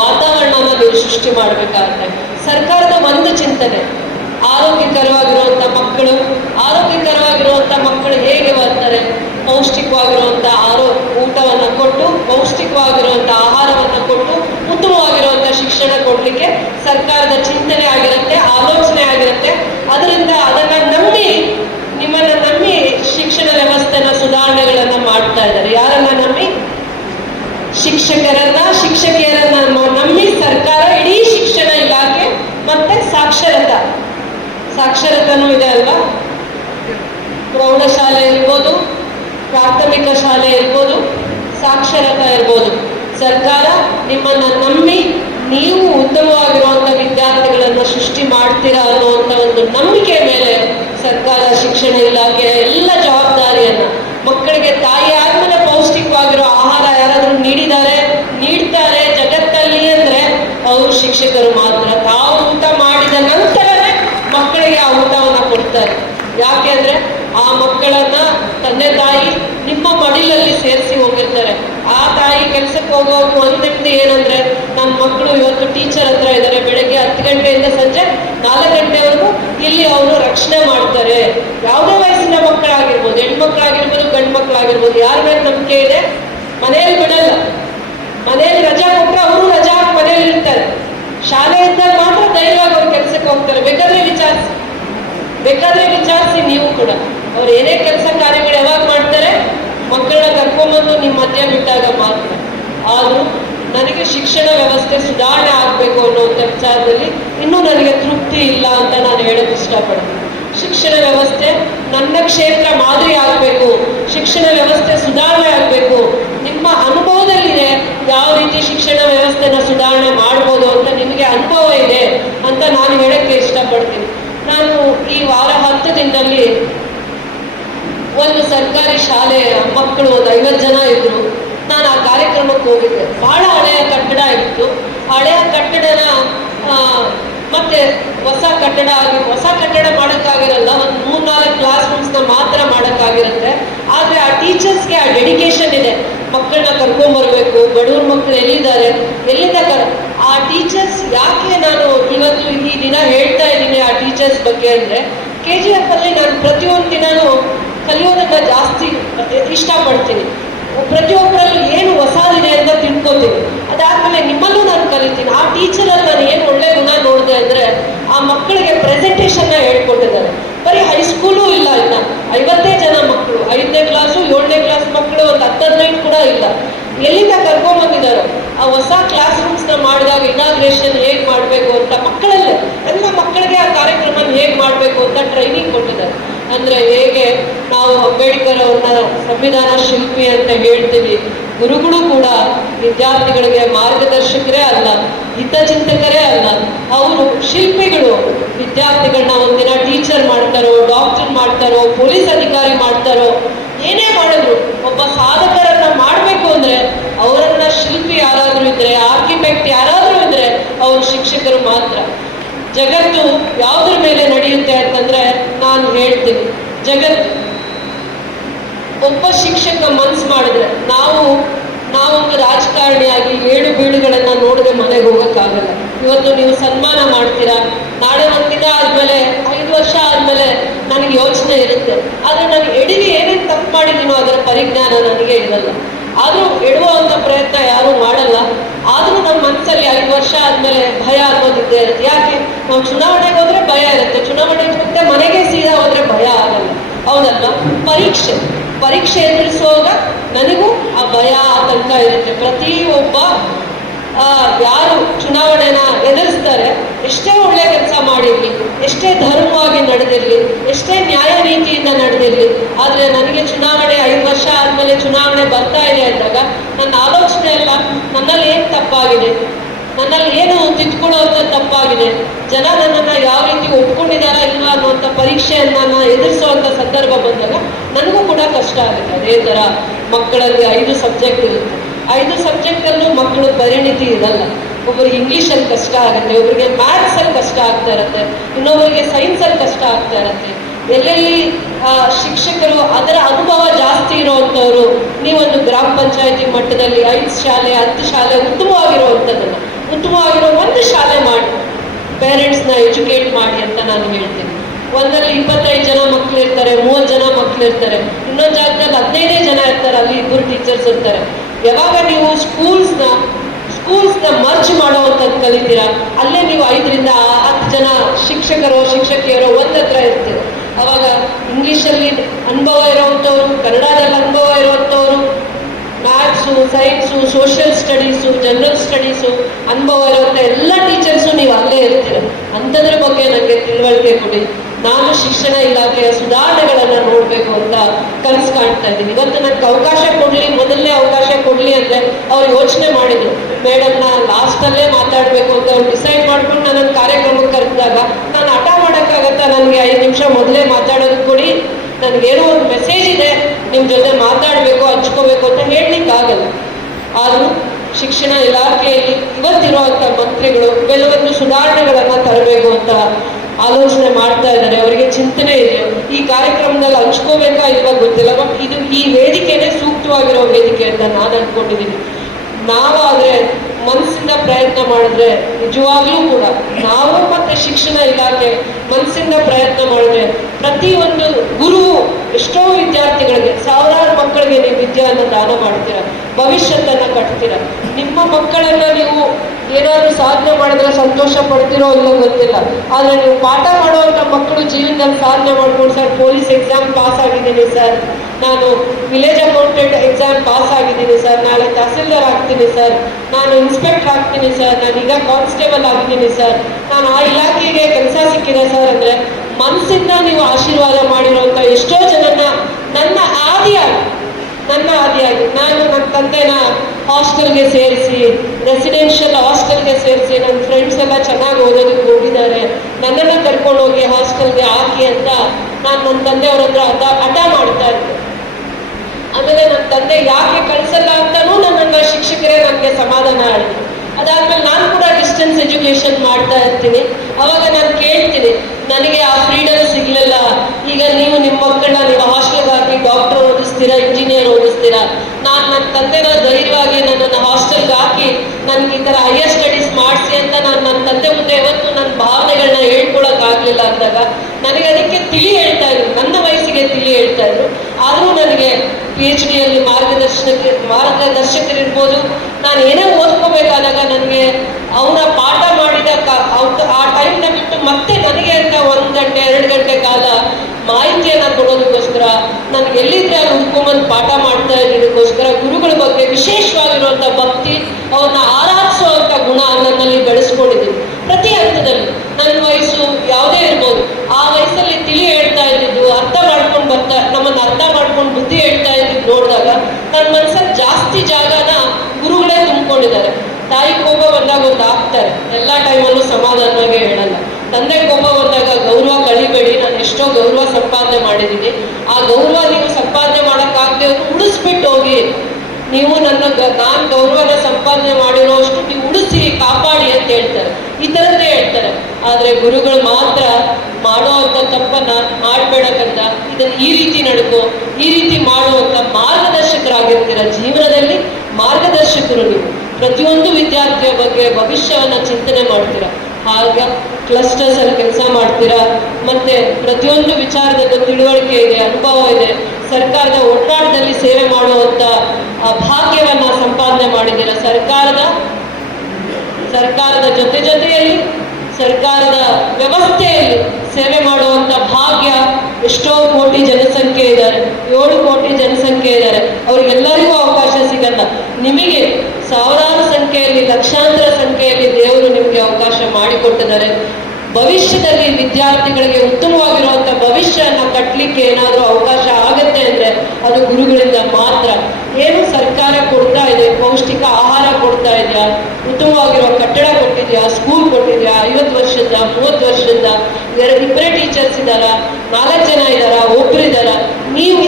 ವಾತಾವರಣನ ನೀವು ಸೃಷ್ಟಿ ಮಾಡಬೇಕಾಗುತ್ತೆ. ಸರ್ಕಾರದ ಒಂದು ಚಿಂತನೆ, ಆರೋಗ್ಯಕರವಾಗಿರುವಂಥ ಮಕ್ಕಳು ಹೇಗೆ ಬರ್ತಾರೆ, ಪೌಷ್ಟಿಕವಾಗಿರುವಂಥ ಊಟವನ್ನು ಕೊಟ್ಟು, ಪೌಷ್ಟಿಕವಾಗಿರುವಂಥ ಆಹಾರವನ್ನು ಕೊಟ್ಟು, ಉತ್ತಮವಾಗಿರುವಂಥ ಶಿಕ್ಷಣ ಕೊಡಲಿಕ್ಕೆ ಸರ್ಕಾರದ ಚಿಂತನೆ ಆಗಿರುತ್ತೆ, ಆಲೋಚನೆ ಆಗಿರುತ್ತೆ. ಅದರಿಂದ ನಿಮ್ಮನ್ನ ನಂಬಿ ಶಿಕ್ಷಣ ವ್ಯವಸ್ಥೆನ ಸುಧಾರಣೆಗಳನ್ನ ಮಾಡ್ತಾ ಇದ್ದಾರೆ. ಯಾರನ್ನ ನಂಬಿ? ಶಿಕ್ಷಕಿಯರನ್ನ ನಂಬಿ ಸರ್ಕಾರ ಇಡೀ ಶಿಕ್ಷಣ ಇಲಾಖೆ ಮತ್ತೆ ಸಾಕ್ಷರತನೂ ಇದೆ ಅಲ್ವಾ. ಪ್ರೌಢಶಾಲೆ ಇರ್ಬೋದು, ಪ್ರಾಥಮಿಕ ಶಾಲೆ ಇರ್ಬೋದು, ಸಾಕ್ಷರತಾ ಇರ್ಬೋದು. ಸರ್ಕಾರ ನಿಮ್ಮನ್ನ ನಂಬಿ ನೀವು ಉತ್ತಮವಾಗಿರುವಂಥ ವಿದ್ಯಾರ್ಥಿಗಳನ್ನು ಸೃಷ್ಟಿ ಮಾಡ್ತೀರಾ ಅನ್ನುವಂಥ ಒಂದು ನಂಬಿಕೆ ಮೇಲೆ ಸರ್ಕಾರ ಶಿಕ್ಷಣ ಇಲಾಖೆಯ ಎಲ್ಲ ಜವಾಬ್ದಾರಿಯನ್ನ ಮಕ್ಕಳಿಗೆ ತಾಯಿ ಆದ್ಮೇಲೆ ಪೌಷ್ಟಿಕವಾಗಿರೋ ಆಹಾರ ಯಾರಾದ್ರೂ ನೀಡ್ತಾರೆ ಜಗತ್ತಲ್ಲಿ ಅಂದ್ರೆ ಅವರು ಶಿಕ್ಷಕರು ಮಾತ್ರ. ತಾವು ಊಟ ಮಾಡಿದ ನಂತರನೇ ಮಕ್ಕಳಿಗೆ ಆ ಊಟವನ್ನ ಕೊಡ್ತಾರೆ. ಯಾಕೆ ಅಂದ್ರೆ ಆ ಮಕ್ಕಳನ್ನ ತಂದೆ ತಾಯಿ ನಿಮ್ಮ ಮಡಿಲಲ್ಲಿ ಸೇರಿಸಿ ಹೋಗಿರ್ತಾರೆ. ಆ ತಾಯಿ ಕೆಲಸಕ್ಕೆ ಹೋಗೋರು ಒಂದಿಟ್ಟು ಏನಂದ್ರೆ ನನ್ನ ಮಕ್ಕಳು ಇವತ್ತು ಟೀಚರ್ ಹತ್ರ ಇದ್ದಾರೆ, ಬೆಳಗ್ಗೆ 10 ಗಂಟೆಯಿಂದ ಸಂಜೆ 4 ಗಂಟೆವರೆಗೂ ಇಲ್ಲಿ ಅವರು ರಕ್ಷಣೆ ಮಾಡ್ತಾರೆ. ಯಾವುದೇ ವಯಸ್ಸಿನ ಮಕ್ಕಳಾಗಿರ್ಬೋದು, ಹೆಣ್ಮಕ್ಳಾಗಿರ್ಬೋದು, ಗಂಡು ಮಕ್ಕಳಾಗಿರ್ಬೋದು, ಯಾರ ಮೇಲೆ ನಂಬಿಕೆ ಇದೆ? ಮನೆಯಲ್ಲಿ ಬಿಡಲ್ಲ. ಮನೆಯಲ್ಲಿ ರಜಾ ಕೊಟ್ಟರೆ ಅವರು ರಜಾ ಮನೆಯಲ್ಲಿ ಇರ್ತಾರೆ. ಶಾಲೆ ಇದ್ದಾಗ ಮಾತ್ರ ಧೈರ್ಯವಾಗಿ ಅವ್ರು ಕೆಲಸಕ್ಕೆ ಹೋಗ್ತಾರೆ. ಬೇಕಾದ್ರೆ ವಿಚಾರಿಸಿ ನೀವು ಕೂಡ. ಅವ್ರು ಏನೇ ಕೆಲಸ ಕಾರ್ಯಗಳು ಯಾವಾಗ ಮಾಡ್ತಾರೆ? ಮಕ್ಕಳನ್ನ ಕರ್ಕೊಂಡ್ಬಂದು ನಿಮ್ಮ ಮಧ್ಯ ಬಿಟ್ಟಾಗ ಮಾತ್ರ. ಆದರೂ ನನಗೆ ಶಿಕ್ಷಣ ವ್ಯವಸ್ಥೆ ಸುಧಾರಣೆ ಆಗಬೇಕು ಅನ್ನೋಂಥ ವಿಚಾರದಲ್ಲಿ ಇನ್ನೂ ನನಗೆ ತೃಪ್ತಿ ಇಲ್ಲ ಅಂತ ನಾನು ಹೇಳೋಕೆ ಇಷ್ಟಪಡ್ತೀನಿ. ಶಿಕ್ಷಣ ವ್ಯವಸ್ಥೆ ನನ್ನ ಕ್ಷೇತ್ರ ಮಾದರಿ ಆಗಬೇಕು, ಶಿಕ್ಷಣ ವ್ಯವಸ್ಥೆ ಸುಧಾರಣೆ ಆಗಬೇಕು. ನಿಮ್ಮ ಅನುಭವದಲ್ಲಿದೆ ಯಾವ ರೀತಿ ಶಿಕ್ಷಣ ವ್ಯವಸ್ಥೆನ ಸುಧಾರಣೆ ಮಾಡ್ಬೋದು ಅಂತ ನಿಮಗೆ ಅನುಭವ ಇದೆ ಅಂತ ನಾನು ಹೇಳೋಕ್ಕೆ ಇಷ್ಟಪಡ್ತೀನಿ. ನಾನು ಈ ವಾರ 10 ದಿನದಲ್ಲಿ ಒಂದು ಸರ್ಕಾರಿ ಶಾಲೆಯ ಮಕ್ಕಳು ಒಂದು 50 ಜನ ಇದ್ರು. ನಾನು ಆ ಕಾರ್ಯಕ್ರಮಕ್ಕೆ ಹೋಗಿದ್ದೆ. ಬಹಳ ಹಳೆಯ ಕಟ್ಟಡ ಇತ್ತು. ಹಳೆಯ ಕಟ್ಟಡನ ಮತ್ತೆ ಹೊಸ ಕಟ್ಟಡ ಮಾಡೋಕ್ಕಾಗಿರಲ್ಲ. ಒಂದು 3-4 ಕ್ಲಾಸ್ ರೂಮ್ಸ್ನ ಮಾತ್ರ ಮಾಡೋಕ್ಕಾಗಿರುತ್ತೆ. ಆದರೆ ಆ ಟೀಚರ್ಸ್ಗೆ ಆ ಡೆಡಿಕೇಶನ್ ಇದೆ. ಮಕ್ಕಳನ್ನ ಕರ್ಕೊಂಡ್ಬರ್ಬೇಕು, ಬಡವ್ರ ಮಕ್ಕಳು ಎಲ್ಲಿಂದ ಆ ಟೀಚರ್ಸ್ ಯಾಕೆ ನಾನು ಇವತ್ತು ಈ ದಿನ ಹೇಳ್ತಾ ಇದ್ದೀನಿ ಆ ಟೀಚರ್ಸ್ ಬಗ್ಗೆ ಅಂದರೆ, KGF ಅಲ್ಲಿ ನಾನು ಪ್ರತಿಯೊಂದು ದಿನನೂ ಕಲಿಯೋದನ್ನ ಜಾಸ್ತಿ ಇಷ್ಟಪಡ್ತೀನಿ. ಪ್ರತಿಯೊಬ್ಬರಲ್ಲಿ ಏನು ಹೊಸದಿದೆ ಅಂತ ತಿಳ್ಕೊತೀನಿ. ಅದಾದ್ಮೇಲೆ ನಿಮ್ಮಲ್ಲೂ ನಾನು ಕಲಿತೀನಿ. ಬಂದಿದ್ದಾರೋ, ಆ ಹೊಸ ಕ್ಲಾಸ್ ರೂಮ್ಸ್ನ ಮಾಡಿದಾಗ ಇನಾಗ್ರೇಷನ್ ಹೇಗೆ ಮಾಡಬೇಕು ಅಂತ ಮಕ್ಕಳಲ್ಲೇ ಎಲ್ಲ ಮಕ್ಕಳಿಗೆ ಆ ಕಾರ್ಯಕ್ರಮ ಹೇಗೆ ಮಾಡಬೇಕು ಅಂತ ಟ್ರೈನಿಂಗ್ ಕೊಟ್ಟಿದ್ದಾರೆ. ಅಂದ್ರೆ ಹೇಗೆ ನಾವು ಅಂಬೇಡ್ಕರ್ ಅವ್ರನ್ನ ಸಂವಿಧಾನ ಶಿಲ್ಪಿ ಅಂತ ಹೇಳ್ತೀವಿ, ಗುರುಗಳು ಕೂಡ ವಿದ್ಯಾರ್ಥಿಗಳಿಗೆ ಮಾರ್ಗದರ್ಶಕರೇ ಅಲ್ಲ, ಹಿತಚಿಂತಕರೇ ಅಲ್ಲ, ಅವರು ಶಿಲ್ಪಿಗಳು. ವಿದ್ಯಾರ್ಥಿಗಳನ್ನ ಒಂದಿನ ಟೀಚರ್ ಮಾಡ್ತಾರೋ, ಡಾಕ್ಟರ್ ಮಾಡ್ತಾರೋ, ಪೊಲೀಸ್ ಅಧಿಕಾರಿ ಮಾಡ್ತಾರೋ, ಏನೇ ಮಾಡಿದ್ರು ಒಬ್ಬ ಸಾಧಕರನ್ನ ಮಾಡಬೇಕು ಅಂದ್ರೆ ಅವರನ್ನ ಶಿಲ್ಪಿ ಯಾರಾದ್ರೂ ಇದ್ರೆ, ಆರ್ಕಿಟೆಕ್ಟ್ ಯಾರಾದ್ರೂ ಇದ್ರೆ ಅವರು ಶಿಕ್ಷಕರು ಮಾತ್ರ. ಜಗತ್ತು ಯಾವುದ್ರ ಮೇಲೆ ನಡೆಯುತ್ತೆ ಅಂತಂದ್ರೆ ನಾನು ಹೇಳ್ತೀನಿ, ಜಗತ್ತು ಒಬ್ಬ ಶಿಕ್ಷಕ ಮನ್ಸು ಮಾಡಿದ್ರೆ ನಾವೊಂದು ರಾಜಕಾರಣಿಯಾಗಿ ಏಳು ಬೀಳುಗಳನ್ನ ನೋಡದೆ ಮನೆಗೆ ಹೋಗಕ್ಕಾಗಲ್ಲ. ಇವತ್ತು ನೀವು ಸನ್ಮಾನ ಮಾಡ್ತೀರಾ, ನಾಳೆ ಒಂದಿನ ಆದ್ಮೇಲೆ 5 ವರ್ಷ ಆದ್ಮೇಲೆ ನನಗೆ ಯೋಚನೆ ಇರುತ್ತೆ, ಆದ್ರೆ ನಾನು ಎಡವಿ ಏನೇನು ತಪ್ಪು ಮಾಡಿದ್ದೀನೋ ಅದರ ಪರಿಜ್ಞಾನ ನನಗೆ ಇರಲ್ಲ. ಆದ್ರೂ ಎಡುವಂತ ಪ್ರಯತ್ನ ಯಾರು ಮಾಡಲ್ಲ. ಆದ್ರೂ ನಮ್ಮ ಮನಸ್ಸಲ್ಲಿ 5 ವರ್ಷ ಆದ್ಮೇಲೆ ಭಯ ಅನ್ನೋದಿದ್ದೇ ಇರುತ್ತೆ. ಯಾಕೆ? ನಾವು ಚುನಾವಣೆಗೆ ಹೋದ್ರೆ ಭಯ ಇರುತ್ತೆ, ಚುನಾವಣೆ ಜೊತೆ ಮನೆಗೆ ಸೀದಾ ಹೋದ್ರೆ ಭಯ ಆಗಲ್ಲ, ಹೌದಲ್ಲ? ಪರೀಕ್ಷೆ ಎದುರಿಸುವಾಗ ನನಗೂ ಆ ಭಯ ಆತಂಕ ಇರುತ್ತೆ. ಪ್ರತಿಯೊಬ್ಬ ಯಾರು ಚುನಾವಣೆನ ಎದುರಿಸ್ತಾರೆ, ಎಷ್ಟೇ ಒಳ್ಳೆ ಕೆಲಸ ಮಾಡಿರ್ಲಿ, ಎಷ್ಟೇ ಧರ್ಮವಾಗಿ ನಡೆದಿರ್ಲಿ, ಎಷ್ಟೇ ನ್ಯಾಯ ನೀತಿಯಿಂದ ನಡೆದಿರ್ಲಿ, ಆದ್ರೆ ನನಗೆ ಚುನಾವಣೆ 5 ವರ್ಷ ಆದ್ಮೇಲೆ ಚುನಾವಣೆ ಬರ್ತಾ ಇದೆ ಅಂದಾಗ ನನ್ನ ಆಲೋಚನೆ ಎಲ್ಲ ನನ್ನಲ್ಲಿ ಏನ್ ತಪ್ಪಾಗಿದೆ, ನನ್ನಲ್ಲಿ ಏನು ತಿದ್ಕೊಳ್ಳುವಂತ ತಪ್ಪಾಗಿದೆ, ಜನ ನನ್ನನ್ನ ಯಾವ ರೀತಿ ಒಪ್ಕೊಂಡಿದಾರಾ ಇಲ್ವಾ ಅನ್ನುವಂಥ ಪರೀಕ್ಷೆಯನ್ನ ಎದುರಿಸುವಂತ ಸಂದರ್ಭ ಬಂದಾಗ ನನಗೂ ಕೂಡ ಕಷ್ಟ ಆಗುತ್ತೆ. ಅದೇ ತರ ಮಕ್ಕಳಲ್ಲಿ 5 ಸಬ್ಜೆಕ್ಟ್ ಇರುತ್ತೆ, 5 ಸಬ್ಜೆಕ್ಟಲ್ಲೂ ಮಕ್ಕಳು ಪರಿಣಿತಿ ಇರಲ್ಲ. ಒಬ್ಬರಿಗೆ ಇಂಗ್ಲೀಷಲ್ಲಿ ಕಷ್ಟ ಆಗುತ್ತೆ, ಒಬ್ಬರಿಗೆ ಮ್ಯಾಥ್ಸಲ್ಲಿ ಕಷ್ಟ ಆಗ್ತಾ ಇರುತ್ತೆ, ಇನ್ನೊಬ್ಬರಿಗೆ ಸೈನ್ಸಲ್ಲಿ ಕಷ್ಟ ಆಗ್ತಾ ಇರುತ್ತೆ. ಎಲ್ಲೆಲ್ಲಿ ಶಿಕ್ಷಕರು ಅದರ ಅನುಭವ ಜಾಸ್ತಿ ಇರುವಂಥವ್ರು, ನೀವೊಂದು ಗ್ರಾಮ ಪಂಚಾಯತಿ ಮಟ್ಟದಲ್ಲಿ 5 ಶಾಲೆ 10 ಶಾಲೆ ಉತ್ತಮವಾಗಿರೋ ಒಂದು ಶಾಲೆ ಮಾಡಿ ಪೇರೆಂಟ್ಸ್ನ ಎಜುಕೇಟ್ ಮಾಡಿ ಅಂತ ನಾನು ಹೇಳ್ತೀನಿ. ಒಂದರಲ್ಲಿ 25 ಜನ ಮಕ್ಕಳು ಇರ್ತಾರೆ, 30 ಜನ ಮಕ್ಕಳು ಇರ್ತಾರೆ, ಇನ್ನೊಂದು ಜಾಗದಲ್ಲಿ 15 ಜನ ಇರ್ತಾರೆ, ಅಲ್ಲಿ 2 ಟೀಚರ್ಸ್ ಇರ್ತಾರೆ. ಯಾವಾಗ ನೀವು ಸ್ಕೂಲ್ಸ್ನ ಮರ್ಜ್ ಮಾಡೋವಂಥದ್ದು ಕಲಿತೀರಾ, ಅಲ್ಲೇ ನೀವು 5 ರಿಂದ 10 ಜನ ಶಿಕ್ಷಕಿಯರೋ ಒಂದತ್ರ ಇರ್ತೀರ. ಅವಾಗ ಇಂಗ್ಲೀಷಲ್ಲಿ ಅನುಭವ ಇರೋವಂಥವ್ರು, ಕನ್ನಡದಲ್ಲಿ ಅನುಭವ ಇರುವಂಥವ್ರು, maths, science, social studies, general studies ಅನುಭವ ಇರುವಂಥ ಎಲ್ಲ ಟೀಚರ್ಸು ನೀವು ಅಲ್ಲೇ ಇರ್ತೀರ. ಅಂಥದ್ರ ಬಗ್ಗೆ ನನಗೆ ತಿಳುವಳಿಕೆ ಕೊಡಿ. ನಾನು ಶಿಕ್ಷಣ ಇಲಾಖೆಯ ಸುಧಾರಣೆಗಳನ್ನು ನೋಡಬೇಕು ಅಂತ ಕನಸು ಕಾಣ್ತಾ ಇದ್ದೀನಿ. ಇವತ್ತು ನನಗೆ ಅವಕಾಶ ಕೊಡಲಿ, ಮೊದಲನೇ ಅವಕಾಶ ಕೊಡಲಿ ಅಂದರೆ ಅವ್ರು ಯೋಚನೆ ಮಾಡಿದ್ರು, ಮೇಡಮ್ನ ಲಾಸ್ಟಲ್ಲೇ ಮಾತಾಡಬೇಕು ಅಂತ ಅವ್ರು ಡಿಸೈಡ್ ಮಾಡ್ಕೊಂಡು ನನ್ನನ್ನು ಕಾರ್ಯಕ್ರಮಕ್ಕೆ ಕರೆದಾಗ ನಾನು ಹಠ ಮಾಡೋಕ್ಕಾಗತ್ತಾ, ನನಗೆ 5 ನಿಮಿಷ ಮೊದಲೇ ಮಾತಾಡೋದು ಕೊಡಿ, ನನಗೇನೋ ಒಂದು ಮೆಸೇಜ್ ಇದೆ, ನಿಮ್ಮ ಜೊತೆ ಮಾತಾಡಬೇಕು, ಹಂಚ್ಕೋಬೇಕು ಅಂತ ಹೇಳಲಿಕ್ಕಾಗಲ್ಲ. ಆದರೂ ಶಿಕ್ಷಣ ಇಲಾಖೆಯಲ್ಲಿ ಇವತ್ತಿರುವಂಥ ಮಂತ್ರಿಗಳು ಕೆಲವೊಂದು ಸುಧಾರಣೆಗಳನ್ನು ತರಬೇಕು ಅಂತ ಆಲೋಚನೆ ಮಾಡ್ತಾ ಇದ್ದಾರೆ. ಅವರಿಗೆ ಚಿಂತನೆ ಇದೆ. ಈ ಕಾರ್ಯಕ್ರಮದಲ್ಲಿ ಹಂಚ್ಕೋಬೇಕಾ ಇಲ್ವಾ ಗೊತ್ತಿಲ್ಲ, ಬಟ್ ಈ ವೇದಿಕೆನೇ ಸೂಕ್ತವಾಗಿರೋ ವೇದಿಕೆ ಅಂತ ನಾನು ಅಂದ್ಕೊಂಡಿದ್ದೀನಿ. ನಾವಾದರೆ ಮನಸ್ಸಿಂದ ಪ್ರಯತ್ನ ಮಾಡಿದ್ರೆ ನಿಜವಾಗ್ಲೂ ಕೂಡ ನಾವು ಮತ್ತೆ ಶಿಕ್ಷಣ ಇಲಾಖೆ ಮನಸ್ಸಿಂದ ಪ್ರಯತ್ನ ಮಾಡಿದ್ರೆ ಪ್ರತಿಯೊಂದು ಗುರುವು ಎಷ್ಟೋ ವಿದ್ಯಾರ್ಥಿಗಳಿಗೆ, ಸಾವಿರಾರು ಮಕ್ಕಳಿಗೆ ನೀವು ವಿದ್ಯೆಯನ್ನು ದಾನ ಮಾಡ್ತೀರಾ, ಭವಿಷ್ಯತನ್ನ ಕಟ್ತೀರ. ನಿಮ್ಮ ಮಕ್ಕಳನ್ನ ನೀವು ಏನಾದರೂ ಸಾಧನೆ ಮಾಡಿದ್ರೆ ಸಂತೋಷ ಪಡ್ತಿರೋ ಇಲ್ಲೋ ಗೊತ್ತಿಲ್ಲ, ಆದರೆ ನೀವು ಪಾಠ ಮಾಡುವಂಥ ಮಕ್ಕಳು ಜೀವನದಲ್ಲಿ ಸಾಧನೆ ಮಾಡ್ಕೊಂಡು, ಸರ್ ಪೊಲೀಸ್ ಎಕ್ಸಾಮ್ ಪಾಸ್ ಆಗಿದ್ದೀನಿ ಸರ್, ನಾನು ವಿಲೇಜ್ ಅಕೌಂಟೆಂಟ್ ಎಕ್ಸಾಮ್ ಪಾಸ್ ಆಗಿದ್ದೀನಿ ಸರ್, ನಾಳೆ ತಹಸೀಲ್ದಾರ್ ಆಗ್ತೀನಿ ಸರ್, ನಾನು ಇನ್ಸ್ಪೆಕ್ಟರ್ ಆಗ್ತೀನಿ ಸರ್, ನಾನೀಗ ಕಾನ್ಸ್ಟೇಬಲ್ ಆಗಿದ್ದೀನಿ ಸರ್, ನಾನು ಆ ಇಲಾಖೆಗೆ ಕೆಲಸ ಸಿಕ್ಕಿದೆ ಸರ್ ಅಂದರೆ ಮನಸ್ಸಿಂದ ನೀವು ಆಶೀರ್ವಾದ ಮಾಡಿರುವಂಥ ಎಷ್ಟೋ ಜನನ ನನ್ನ ಆದಿಯಾಗಿ ನಾನು ನನ್ನ ತಂದೆನ ಹಾಸ್ಟೆಲ್ಗೆ ಸೇರಿಸಿ, ರೆಸಿಡೆನ್ಷಿಯಲ್ ಹಾಸ್ಟೆಲ್ಗೆ ಸೇರಿಸಿ, ನನ್ನ ಫ್ರೆಂಡ್ಸ್ ಎಲ್ಲ ಚೆನ್ನಾಗಿ ಓದೋದಕ್ಕೆ ಹೋಗಿದ್ದಾರೆ, ನನ್ನನ್ನು ಕರ್ಕೊಂಡು ಹೋಗಿ ಹಾಸ್ಟೆಲ್ಗೆ ಹಾಕಿ ಅಂತ ನಾನು ನನ್ನ ತಂದೆಯವ್ರ ಹತ್ರ ಹಠ ಮಾಡ್ತಾ ಇದ್ದೆ. ಆಮೇಲೆ ನನ್ನ ತಂದೆ ಯಾಕೆ ಕಳಿಸಲ್ಲ ಅಂತಾನೂ ನನ್ನನ್ನು ಶಿಕ್ಷಕರೇ ನನಗೆ ಸಮಾಧಾನ ಹೇಳಿದ್ರು. ಅದಾದ್ಮೇಲೆ ನಾನು ಕೂಡ ಡಿಸ್ಟೆನ್ಸ್ ಎಜುಕೇಶನ್ ಮಾಡ್ತಾ ಇರ್ತೀನಿ. ಅವಾಗ ನಾನು ಕೇಳ್ತೀನಿ, ನನಗೆ ಆ ಫ್ರೀಡಮ್ ಸಿಗ್ಲಿಲ್ಲ, ಈಗ ನೀವು ನಿಮ್ಮ ಮಕ್ಕಳನ್ನ ನೀವು ಹಾಸ್ಟೆಲ್ಗೆ ಹಾಕಿ ಡಾಕ್ಟರ್ ಓದಿಸ್ತೀರಾ, ಇಂಜಿನಿಯರ್ ಓದಿಸ್ತೀರಾ, ನಾನು ನನ್ನ ತಂದೆನ ಧೈರ್ಯವಾಗಿ ನನ್ನನ್ನು ಹಾಸ್ಟೆಲ್ಗೆ ಹಾಕಿ ನನಗೆ ಈ ಥರ ಹೈಯರ್ ಸ್ಟಡೀಸ್ ಮಾಡಿಸಿ ಅಂತ ನಾನು ನನ್ನ ತಂದೆ ಮುಂದೆ ಯಾವತ್ತು ನನ್ನ ಭಾವನೆಗಳನ್ನ ಹೇಳ್ಕೊಳಕ್ಕಾಗಲಿಲ್ಲ ಅಂದಾಗ ನನಗೆ ಅದಕ್ಕೆ ತಿಳಿ ಹೇಳ್ತಾ ಇದ್ರು, ನನ್ನ ವಯಸ್ಸಿಗೆ ತಿಳಿ ಹೇಳ್ತಾ ಇದ್ರು. ಆದರೂ ನನಗೆ PhD ಯಲ್ಲಿ ಮಾರ್ಗದರ್ಶಕರಿರ್ಬೋದು, ನಾನು ಏನೇ ಓದ್ಕೋಬೇಕಾದಾಗ ನನಗೆ ಅವರ ಪಾಠ ಮಾಡಿದ ಆ ಟೈಮ್ನ ಬಿಟ್ಟು ಮತ್ತೆ ನನಗೆ ಅಂತ 1 ಗಂಟೆ 2 ಗಂಟೆ ಕಾಲ ಮಾಹಿತಿಯನ್ನು ಕೊಡೋದಕ್ಕೋಸ್ಕರ ನನಗೆ ಎಲ್ಲಿದ್ರೆ ಅಲ್ಲಿ ಹುಡ್ಕೊಂಬಂದು ಪಾಠ ಮಾಡ್ತಾ ಇರೋದಕ್ಕೋಸ್ಕರ ಗುರುಗಳ ಬಗ್ಗೆ ವಿಶೇಷವಾಗಿರುವಂಥ ಭಕ್ತಿ ಅವ್ರನ್ನ ಆರಾಧಿಸುವಂಥ ಗುಣ ನನ್ನಲ್ಲಿ ಬೆಳೆಸ್ಕೊಂಡಿದ್ದೀನಿ. ಪ್ರತಿ ಹಂತದಲ್ಲಿ ನನ್ನ ವಯಸ್ಸು ಯಾವುದೇ ಇರ್ಬೋದು, ಆ ವಯಸ್ಸಲ್ಲಿ ತಿಳಿ ಹೇಳ್ತಾ ಇದ್ದಿದ್ದು, ನಮ್ಮನ್ನು ಅರ್ಥ ಮಾಡ್ಕೊಂಡು ಬುದ್ಧಿ ಹೇಳ್ತಾ ಇದ್ದಿದ್ದು ನೋಡಿದಾಗ ನನ್ನ ಮನಸ್ಸಲ್ಲಿ ಜಾಸ್ತಿ ಜಾಗನ ಗುರುಗಳೇ ತುಂಬಿಕೊಂಡಿದ್ದಾರೆ. ತಾಯಿ ಕೋಪ ಬಂದಾಗ ಒಂದು ಆಗ್ತಾರೆ, ಎಲ್ಲ ಟೈಮಲ್ಲೂ ಸಮಾಧಾನವಾಗಿ ಹೇಳಲ್ಲ. ತಂದೆ ಕೋಪ ಬಂದಾಗ ಗೌರವ ಕಳಿಬೇಡಿ, ನಾನು ಎಷ್ಟೋ ಗೌರವ ಸಂಪಾದನೆ ಮಾಡಿದ್ದೀನಿ, ಆ ಗೌರವ ನೀವು ಸಂಪಾದನೆ ಮಾಡೋಕ್ಕಾಗದೆ ಉಳಿಸ್ಬಿಟ್ಟು ಹೋಗಿ, ನೀವು ನಾನು ಗೌರವನ ಸಂಪಾದನೆ ಮಾಡಿರೋ ಅಷ್ಟು ನೀವು ಉಳಿಸಿ ಕಾಪಾಡಿ ಅಂತ ಹೇಳ್ತಾರೆ. ಈ ಥರದ್ದೇ ಹೇಳ್ತಾರೆ. ಆದರೆ ಗುರುಗಳು ಮಾತ್ರ ಮಾಡುವಂಥ ತಪ್ಪನ್ನ ಮಾಡಬೇಡಕ್ಕಂತ ಇದನ್ನು ಈ ರೀತಿ ನಡ್ಕೋ, ಈ ರೀತಿ ಮಾಡುವಂಥ ಮಾರ್ಗದರ್ಶಕರಾಗಿರ್ತೀರ. ಜೀವನದಲ್ಲಿ ಮಾರ್ಗದರ್ಶಕರು ನೀವು. ಪ್ರತಿಯೊಂದು ವಿದ್ಯಾರ್ಥಿಯ ಬಗ್ಗೆ ಭವಿಷ್ಯವನ್ನ ಚಿಂತನೆ ಮಾಡ್ತೀರಾ. ಆಗ ಕ್ಲಸ್ಟರ್ಸ್ ಅಲ್ಲಿ ಕೆಲಸ ಮಾಡ್ತೀರಾ, ಮತ್ತೆ ಪ್ರತಿಯೊಂದು ವಿಚಾರದಲ್ಲೂ ತಿಳುವಳಿಕೆ ಇದೆ, ಅನುಭವ ಇದೆ. ಸರ್ಕಾರದ ಒಡನಾಟದಲ್ಲಿ ಸೇವೆ ಮಾಡುವಂತ ಭಾಗ್ಯವನ್ನ ಸಂಪಾದನೆ ಮಾಡಿದ್ದೀರಾ. ಸರ್ಕಾರದ ಜೊತೆಯಲ್ಲಿ ಸರ್ಕಾರದ ವ್ಯವಸ್ಥೆಯಲ್ಲಿ ಸೇವೆ ಮಾಡುವಂತ ಭಾಗ್ಯ ಎಷ್ಟೋ ಕೋಟಿ ಜನಸಂಖ್ಯೆ ಇದ್ದಾರೆ, 7 ಕೋಟಿ ಜನಸಂಖ್ಯೆ ಇದ್ದಾರೆ. ಅವ್ರಿಗೆಲ್ಲರಿಗೂ ಅವಕಾಶ ಸಿಗಲ್ಲ. ನಿಮಗೆ ಸಾವಿರಾರು ಸಂಖ್ಯೆಯಲ್ಲಿ, ಲಕ್ಷಾಂತರ ಸಂಖ್ಯೆಯಲ್ಲಿ ದೇವರು ನಿಮಗೆ ಅವಕಾಶ ಮಾಡಿಕೊಟ್ಟಿದ್ದಾರೆ. ಭವಿಷ್ಯದಲ್ಲಿ ವಿದ್ಯಾರ್ಥಿಗಳಿಗೆ ಉತ್ತಮವಾಗಿರುವಂಥ ಭವಿಷ್ಯನ ಕಟ್ಟಲಿಕ್ಕೆ ಏನಾದರೂ ಅವಕಾಶ ಆಗುತ್ತೆ ಅಂದರೆ ಅದು ಗುರುಗಳಿಂದ ಮಾತ್ರ. ಏನು ಸರ್ಕಾರ ಕೊಡ್ತಾ ಇದೆ, ಪೌಷ್ಟಿಕ ಆಹಾರ ಕೊಡ್ತಾ ಇದೆಯಾ, ಉತ್ತಮವಾಗಿರೋ ಕಟ್ಟಡ ಕೊಟ್ಟಿದೆಯಾ, ಸ್ಕೂಲ್ ಕೊಟ್ಟಿದೆಯಾ, 50 ವರ್ಷದ 30 ವರ್ಷದ ಇಬ್ಬರೇ ಟೀಚರ್ಸ್ ಇದ್ದಾರಾ, 4 ಜನ ಇದ್ದಾರಾ, ಒಬ್ಬರಿದ್ದಾರಾ? ನೀವು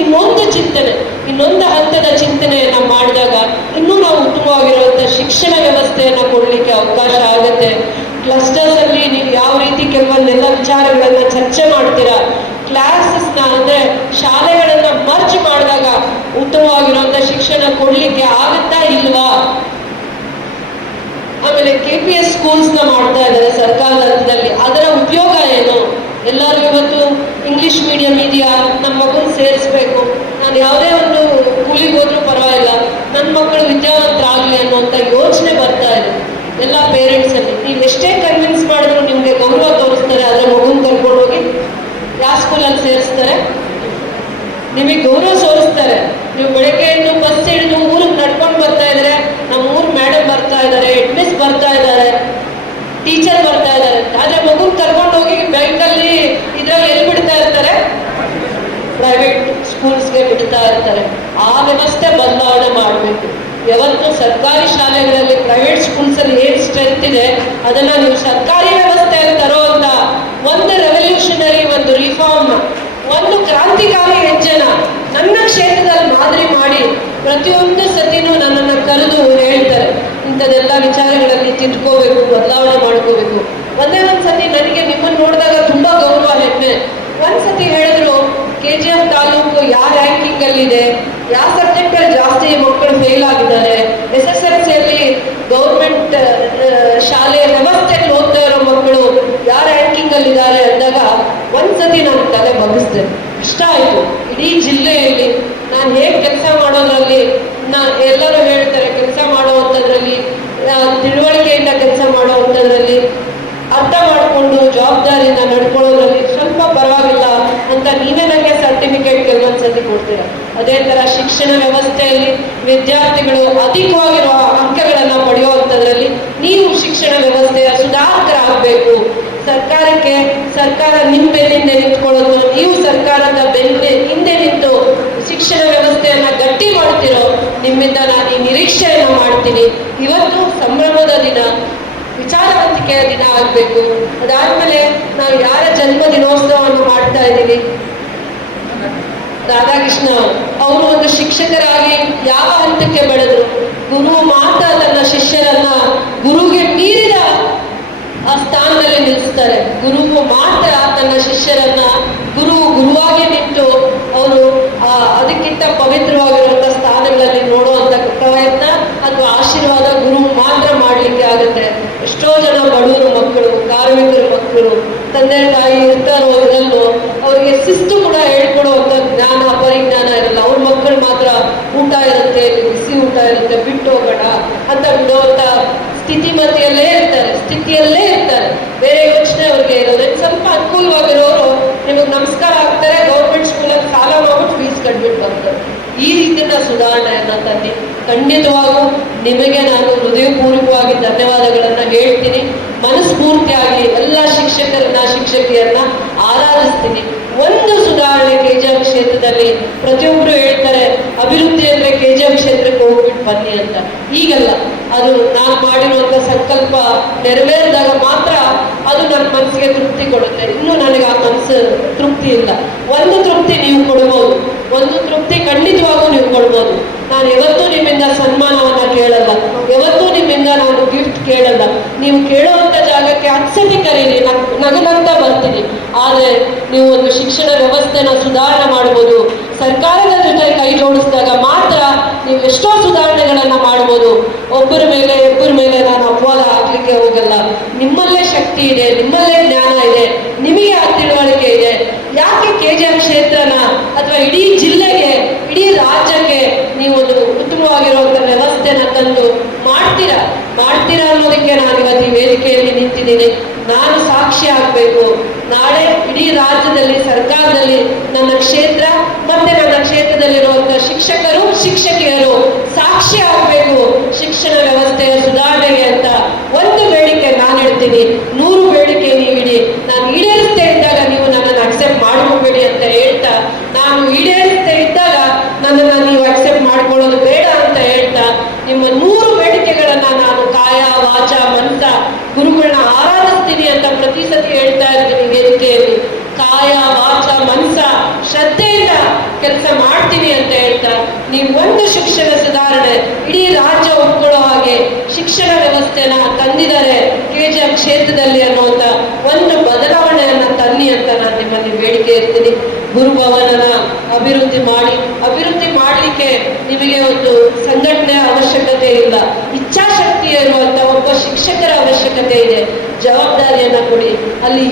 ಇನ್ನೊಂದು ಹಂತದ ಚಿಂತನೆಯನ್ನು ಮಾಡಿದಾಗ ಇನ್ನೂ ನಾವು ಉತ್ತಮವಾಗಿರುವಂಥ ಶಿಕ್ಷಣ ವ್ಯವಸ್ಥೆಯನ್ನು ಕೊಡಲಿಕ್ಕೆ ಅವಕಾಶ ಆಗುತ್ತೆ. ಕ್ಲಸ್ಟರ್ಸ್ ಅಲ್ಲಿ ನೀವು ಯಾವ ರೀತಿ ಕೆಲವೊಂದೆಲ್ಲ ವಿಚಾರಗಳನ್ನ ಚರ್ಚೆ ಮಾಡ್ತೀರಾ, ಕ್ಲಾಸಸ್ನ ಅಂದ್ರೆ ಶಾಲೆಗಳನ್ನ ಮರ್ಜ್ ಮಾಡಿದಾಗ ಉತ್ತಮವಾಗಿರುವಂತ ಶಿಕ್ಷಣ ಕೊಡ್ಲಿಕ್ಕೆ ಆಗುತ್ತಾ ಇಲ್ವಾ? ಆಮೇಲೆ KPS ಸ್ಕೂಲ್ಸ್ ನ ಮಾಡ್ತಾ ಇದ್ದಾರೆ ಸರ್ಕಾರದ ಹಂತದಲ್ಲಿ. ಅದರ ಉಪಯೋಗ ಏನು? ಎಲ್ಲರೂ ಇವತ್ತು ಇಂಗ್ಲಿಷ್ ಮೀಡಿಯಂ ಇದೆಯಾ, ನಮ್ಮ ಮಗನ ಸೇರಿಸ್ಬೇಕು, ನಾನು ಯಾವುದೇ ಒಂದು ಕೂಲಿಗೆ ಹೋದ್ರೂ ಪರವಾಗಿಲ್ಲ, ನನ್ನ ಮಕ್ಕಳು ವಿದ್ಯಾವಂತರಾಗಲಿ ಅನ್ನುವಂಥ ಯೋಚನೆ ಬರ್ತಾ ಇದೆ ಎಲ್ಲ ಪೇರೆಂಟ್ಸ್ ಅಲ್ಲಿ. ನೀವು ಎಷ್ಟೇ ಕನ್ವಿನ್ಸ್ ಮಾಡಿದ್ರು ನಿಮ್ಗೆ ಗೌರವ ತೋರಿಸ್ತಾರೆ, ಆದ್ರೆ ಮಗುನ್ ಕರ್ಕೊಂಡು ಹೋಗಿ ಯಾವ ಸ್ಕೂಲಲ್ಲಿ ಸೇರಿಸ್ತಾರೆ? ನಿಮಗೆ ಗೌರವ ತೋರಿಸ್ತಾರೆ. ನೀವು ಬೆಳಗ್ಗೆ ಎದ್ದು ಬಸ್ ಹಿಡಿದು ಊರಿಗೆ ನಡ್ಕೊಂಡು ಬರ್ತಾ ಇದ್ರೆ, ನಮ್ಮ ಊರ್ ಮೇಡಮ್ ಬರ್ತಾ ಇದ್ದಾರೆ, ಹೆಡ್ ಮಿಸ್ ಬರ್ತಾ ಇದ್ದಾರೆ, ಟೀಚರ್ ಬರ್ತಾ ಇದ್ದಾರೆ. ಆದ್ರೆ ಮಗುನ್ ಕರ್ಕೊಂಡು ಹೋಗಿ ಬ್ಯಾಂಕಲ್ಲಿ ಇದ್ರಲ್ಲಿ ಎಲ್ಲಿ ಬಿಡ್ತಾ ಇರ್ತಾರೆ? ಪ್ರೈವೇಟ್ ಸ್ಕೂಲ್ಸ್ಗೆ ಬಿಡ್ತಾ ಇರ್ತಾರೆ. ಆ ವ್ಯವಸ್ಥೆ ಬದಲಾವಣೆ ಮಾಡಬೇಕು. ಯಾವತ್ತು ಸರ್ಕಾರಿ ಶಾಲೆಗಳಲ್ಲಿ ಪ್ರೈವೇಟ್ ಸ್ಕೂಲ್ಸ್ ಅಲ್ಲಿ ಏನ್ ಸ್ಟ್ರೆಂತ್ ಇದೆ ಅದನ್ನ ನೀವು ಸರ್ಕಾರಿ ವ್ಯವಸ್ಥೆಯಲ್ಲಿ ತರುವಂತ ಒಂದು ರೆವಲ್ಯೂಷನರಿ, ಒಂದು ರಿಫಾರ್ಮ್, ಒಂದು ಕ್ರಾಂತಿಕಾರಿ ಹೆಜ್ಜೆನ ನನ್ನ ಕ್ಷೇತ್ರದಲ್ಲಿ ಮಾದರಿ ಮಾಡಿ ಪ್ರತಿಯೊಂದು ಸತಿನೂ ನನ್ನನ್ನು ಕರೆದು ಹೇಳ್ತಾರೆ, ಇಂಥದೆಲ್ಲ ವಿಚಾರಗಳಲ್ಲಿ ತಿದ್ಕೋಬೇಕು, ಬದಲಾವಣೆ ಮಾಡ್ಕೋಬೇಕು. ಒಂದೇ ಒಂದ್ಸತಿ ನನಗೆ ನಿಮ್ಮನ್ನು ನೋಡಿದಾಗ ತುಂಬಾ ಗೌರವ, ಹೆಮ್ಮೆ. ಒಂದ್ಸತಿ ಹೇಳಿದ್ರು KGF ತಾಲೂಕು ಯಾವ ರ್ಯಾಂಕಿಂಗ್ ಅಲ್ಲಿ ಇದೆ, ಯಾವ ಸಬ್ಜೆಕ್ಟ್ ಅಲ್ಲಿ ಜಾಸ್ತಿ ಮಕ್ಕಳು ಫೇಲ್ ಆಗಿದ್ದಾರೆ, SSLCಯಲ್ಲಿ ಗೌರ್ಮೆಂಟ್ ಶಾಲೆ ವ್ಯವಸ್ಥೆಯಲ್ಲಿ ಓದ್ತಾ ಇರೋ ಮಕ್ಕಳು ಯಾವ ರ್ಯಾಂಕಿಂಗ್ ಅಲ್ಲಿ ಇದ್ದಾರೆ ಅಂದಾಗ ಒಂದ್ಸತಿ ನಾನು ತಲೆ ಬಗ್ಗಿಸ್ದೆ. ಇಷ್ಟ ಆಯ್ತು. ಇಡೀ ಜಿಲ್ಲೆಯಲ್ಲಿ ನಾನು ಹೇಗೆ ಕೆಲಸ ಮಾಡೋದ್ರಲ್ಲಿ, ಎಲ್ಲರೂ ಹೇಳ್ತಾರೆ ಕೆಲಸ ಮಾಡುವಂಥದ್ರಲ್ಲಿ, ತಿಳುವಳಿಕೆಯಿಂದ ಕೆಲಸ ಮಾಡುವಂಥದ್ರಲ್ಲಿ, ಅರ್ಥ ಮಾಡಿಕೊಂಡು ಜವಾಬ್ದಾರಿಯಿಂದ ನಡ್ಕೊಳ್ಳೋದ್ರಲ್ಲಿ ಸ್ವಲ್ಪ ಪರವಾಗಿಲ್ಲ ಅಂತ ನೀವೇ ನನಗೆ ಸರ್ಟಿಫಿಕೇಟ್ ಕೆಲವೊಂದ್ಸತಿ ಕೊಡ್ತೀರ. ಅದೇ ತರ ಶಿಕ್ಷಣ ವ್ಯವಸ್ಥೆಯಲ್ಲಿ ವಿದ್ಯಾರ್ಥಿಗಳು ಅಧಿಕವಾಗಿರುವ ಅಂಕಗಳನ್ನ ಪಡೆಯುವಂಥದ್ರಲ್ಲಿ ನೀವು ಶಿಕ್ಷಣ ವ್ಯವಸ್ಥೆಯ ಸುಧಾರಕರಾಗಬೇಕು. ಸರ್ಕಾರ ನಿಮ್ಮ ಬೆನ್ನಿಂದ ನಿಂತ್ಕೊಳ್ಳೋದು, ನೀವು ಸರ್ಕಾರದ ಹಿಂದೆ ನಿಂತು ಶಿಕ್ಷಣ ವ್ಯವಸ್ಥೆಯನ್ನ ಗಟ್ಟಿ ಮಾಡ್ತಿರೋ, ನಿಮ್ಮಿಂದ ನಾನು ಈ ನಿರೀಕ್ಷೆಯನ್ನ ಮಾಡ್ತೀನಿ. ಇವತ್ತು ಸಂಭ್ರಮದ ದಿನ, ವಿಚಾರವಂತಿಕೆಯ ದಿನ ಆಗಬೇಕು. ಅದಾದ್ಮೇಲೆ ನಾವು ಯಾರ ಜನ್ಮ ದಿನೋತ್ಸವವನ್ನು ಮಾಡ್ತಾ ಇದ್ದೀವಿ, ರಾಧಾಕೃಷ್ಣ ಅವರು ಒಂದು ಶಿಕ್ಷಕರಾಗಿ ಯಾವ ಹಂತಕ್ಕೆ ಬೆಳೆದ್ರು? ಗುರು ಮಾತ್ರ ತನ್ನ ಶಿಷ್ಯರನ್ನ ಗುರುಗೆ ಮೀರಿದ ಆ ಸ್ಥಾನದಲ್ಲಿ ನಿಲ್ಲಿಸ್ತಾರೆ. ಗುರುವು ಮಾತ್ರ ತನ್ನ ಶಿಷ್ಯರನ್ನ ಗುರುವಾಗಿ ನಿಂತು ಅವರು ಅದಕ್ಕಿಂತ ಪವಿತ್ರವಾಗಿರುವಂಥ ಸ್ಥಾನಗಳಲ್ಲಿ ನೋಡುವಂಥ ಪ್ರಯತ್ನ ಅಥವಾ ಆಶೀರ್ವಾದ ಗುರು ಮಾತ್ರ ಮಾಡಲಿಕ್ಕೆ ಆಗುತ್ತೆ. ಎಷ್ಟೋ ಜನ ಬಡವರು ಮಕ್ಕಳು, ಕಾರ್ಮಿಕರ ಮಕ್ಕಳು, ತಂದೆ ತಾಯಿ ಇರ್ತಾರೋ ಇದರಲ್ಲೂ ಅವರಿಗೆ ಶಿಸ್ತು ಕೂಡ ಹೇಳ್ಕೊಡುವಂಥ ಜ್ಞಾನ ಪರಿಜ್ಞಾನ ಇರಲ್ಲ. ಅವ್ರ ಮಕ್ಕಳು ಮಾತ್ರ ಊಟ ಇರುತ್ತೆ, ಬಿಸಿ ಊಟ ಇರುತ್ತೆ, ಬಿಟ್ಟು ಹೋಗೋಣ ಅಂತ ಬಿಡುವಂಥ ಸ್ಥಿತಿಯಲ್ಲೇ ಇರ್ತಾರೆ. ಬೇರೆ ಯೋಚನೆ ಅವ್ರಿಗೆ ಇರೋದು. ಸ್ವಲ್ಪ ಅನುಕೂಲವಾಗಿರೋರು ನಿಮಗೆ ನಮಸ್ಕಾರ ಆಗ್ತಾರೆ, ಗೌರ್ಮೆಂಟ್ ಸ್ಕೂಲಲ್ಲಿ ಸಾಲ ಮಾಡ್ಬಿಟ್ಟು ಫೀಸ್ ಕಟ್ಬಿಟ್ಟು ಬರ್ತಾರೆ. ಈ ರೀತಿಯ ಸುಧಾರಣೆಯನ್ನ ತಂದು ಖಂಡಿತವಾಗೂ ನಿಮಗೆ ನಾನು ಹೃದಯ ಧನ್ಯವಾದಗಳನ್ನ ಹೇಳ್ತೀನಿ. ಮನಸ್ಫೂರ್ತಿಯಾಗಿ ಎಲ್ಲ ಶಿಕ್ಷಕಿಯರನ್ನ ಆರಾಧಿಸ್ತೀನಿ. ಒಂದು ಸುಧಾರಣೆ KGF ಕ್ಷೇತ್ರದಲ್ಲಿ ಪ್ರತಿಯೊಬ್ಬರು ಹೇಳ್ತಾರೆ ಅಭಿವೃದ್ಧಿ ಅಂದ್ರೆ KGF ಕ್ಷೇತ್ರಕ್ಕೆ ಹೋಗ್ಬಿಟ್ಟು ಬನ್ನಿ ಅಂತ. ಈಗಲ್ಲ, ಅದು ನಾನು ಮಾಡಿರುವಂತ ಸಂಕಲ್ಪ ನೆರವೇರಿದಾಗ ಮಾತ್ರ ಅದು ನನ್ನ ಮನಸ್ಸಿಗೆ ತೃಪ್ತಿ ಕೊಡುತ್ತೆ. ಇನ್ನು ನನಗೆ ಆ ಮನಸ್ಸು ತೃಪ್ತಿ ಇಲ್ಲ. ಒಂದು ತೃಪ್ತಿ ನೀವು ಕೊಡ್ಬೋದು, ಒಂದು ತೃಪ್ತಿ ಖಂಡಿತವಾಗೂ ನೀವು ಕೊಡ್ಬೋದು. ನಾನು ಯಾವತ್ತೂ ನಿಮ್ಮಿಂದ ಸನ್ಮಾನವನ್ನ ಕೇಳಲ್ಲ, ಯಾವತ್ತೂ ನಿಮ್ಮಿಂದ ನಾನು ಗಿಫ್ಟ್ ಕೇಳಲ್ಲ. ನೀವು ಕೇಳುವಂತ ಜಾಗಕ್ಕೆ ಅನ್ಸತಿ ಕರೀರಿ, ನಗನಂತ ಬರ್ತೀನಿ. ಆದರೆ ನೀವು ಒಂದು ಶಿಕ್ಷಣ ವ್ಯವಸ್ಥೆನ ಸುಧಾರಣೆ ಮಾಡ್ಬೋದು. ಸರ್ಕಾರದ ಜೊತೆ ಕೈ ಜೋಡಿಸಿದಾಗ ಮಾತ್ರ ನೀವು ಎಷ್ಟೋ ಸುಧಾರಣೆಗಳನ್ನ ಮಾಡ್ಬೋದು. ಒಬ್ಬರ ಮೇಲೆ ನಾನು ಅಪವಾದ ಹಾಕ್ಲಿಕ್ಕೆ ಹೋಗಲ್ಲ. ನಿಮ್ಮಲ್ಲೇ ಶಕ್ತಿ ಇದೆ, ನಿಮ್ಮಲ್ಲೇ ಜ್ಞಾನ ಇದೆ, ನಿಮಗೆ ಆ ತಿಳುವಳಿಕೆ ಇದೆ. ಯಾಕೆ KGF ಕ್ಷೇತ್ರನ ಅಥವಾ ಇಡೀ ಜಿಲ್ಲೆಗೆ, ಇಡೀ ರಾಜ್ಯಕ್ಕೆ ನೀವು ಒಂದು ಉತ್ತಮವಾಗಿರುವಂತ ವ್ಯವಸ್ಥೆನ ತಂದು ಮಾಡ್ತೀರಾ ಅನ್ನೋದಕ್ಕೆ ನಾನು ಇವತ್ತು ಈ ವೇದಿಕೆಯಲ್ಲಿ ನಿಂತಿದ್ದೀನಿ. ನಾನು ಸಾಕ್ಷಿ ಆಗ್ಬೇಕು. ನಾಳೆ ಇಡೀ ರಾಜ್ಯದಲ್ಲಿ, ಸರ್ಕಾರದಲ್ಲಿ ನನ್ನ ಕ್ಷೇತ್ರ ಮತ್ತೆ ನನ್ನ ಕ್ಷೇತ್ರದಲ್ಲಿರುವಂತಹ ಶಿಕ್ಷಕರು, ಶಿಕ್ಷಕಿಯರು ಸಾಕ್ಷಿ ಆಗ್ಬೇಕು ಶಿಕ್ಷಣ ವ್ಯವಸ್ಥೆಯ ಸುಧಾರಣೆಗೆ ಅಂತ ಒಂದು ಬೇಡಿಕೆ ನಾನು ಇಡ್ತೀನಿ. 100 ಬೇಡಿಕೆ ನೀವಿಡಿ. ನಾನು ಈಡೇರಿಸದೇ ಇದ್ದಾಗ ನೀವು ನನ್ನನ್ನು ಅಕ್ಸೆಪ್ಟ್ ಮಾಡ್ಕೋಬೇಡಿ ಅಂತ ಹೇಳ್ತಾ, ನಾನು ಈಡೇರಿಸದೇ ಇದ್ದಾಗ ನನ್ನನ್ನು ನೀವು ಅಕ್ಸೆಪ್ಟ್ ಮಾಡ್ಕೊಳ್ಳೋದು ಬೇಡ ಅಂತ ಹೇಳ್ತಾ, ನಿಮ್ಮ 100 ಬೇಡಿಕೆಗಳನ್ನ ನಾನು ಕಾಯ ವಾಚ ಮನಸ ಗುರುಗಳನ್ನ ಆರಾಧಿಸ್ತೀನಿ ಅಂತ ಪ್ರತಿ ಸತಿ ಹೇಳ್ತಾ ಇರ್ತೀನಿ ವೇದಿಕೆಯಲ್ಲಿ. ಕಾಯ ವಾಚ ಮನಸ ಶ್ರದ್ಧೆಯಿಂದ ಕೆಲಸ ಮಾಡ್ತೀನಿ ಅಂತ ಹೇಳ್ತಾ, ನೀವು ಒಂದು ಶಿಕ್ಷಣ ಸುಧಾರಣೆ ಇಡೀ ರಾಜ್ಯ ಒಪ್ಕೊಳ್ಳೋ ಹಾಗೆ ಶಿಕ್ಷಣ ವ್ಯವಸ್ಥೆನ ತಂದಿದ್ದಾರೆ KGF ಕ್ಷೇತ್ರದಲ್ಲಿ ಅನ್ನುವಂಥ ಒಂದು ಬದಲಾವಣೆಯನ್ನ ತನ್ನಿ ಅಂತ ನಾನು ನಿಮ್ಮಲ್ಲಿ ಬೇಡಿಕೆ ಇರ್ತೀನಿ. ಗುರುಭವನನ ಅಭಿವೃದ್ಧಿ ಮಾಡಲಿಕ್ಕೆ ನಿಮಗೆ ಒಂದು ಸಂಘಟನೆಯ ಅವಶ್ಯಕತೆ ಇಲ್ಲ, ಇಚ್ಛಾಶಕ್ತಿ ಇರುವಂತ ಒಬ್ಬ ಶಿಕ್ಷಕರ ಅವಶ್ಯಕತೆ ಇದೆ. ಜವಾಬ್ದಾರಿಯನ್ನ ಕೊಡಿ. ಅಲ್ಲಿ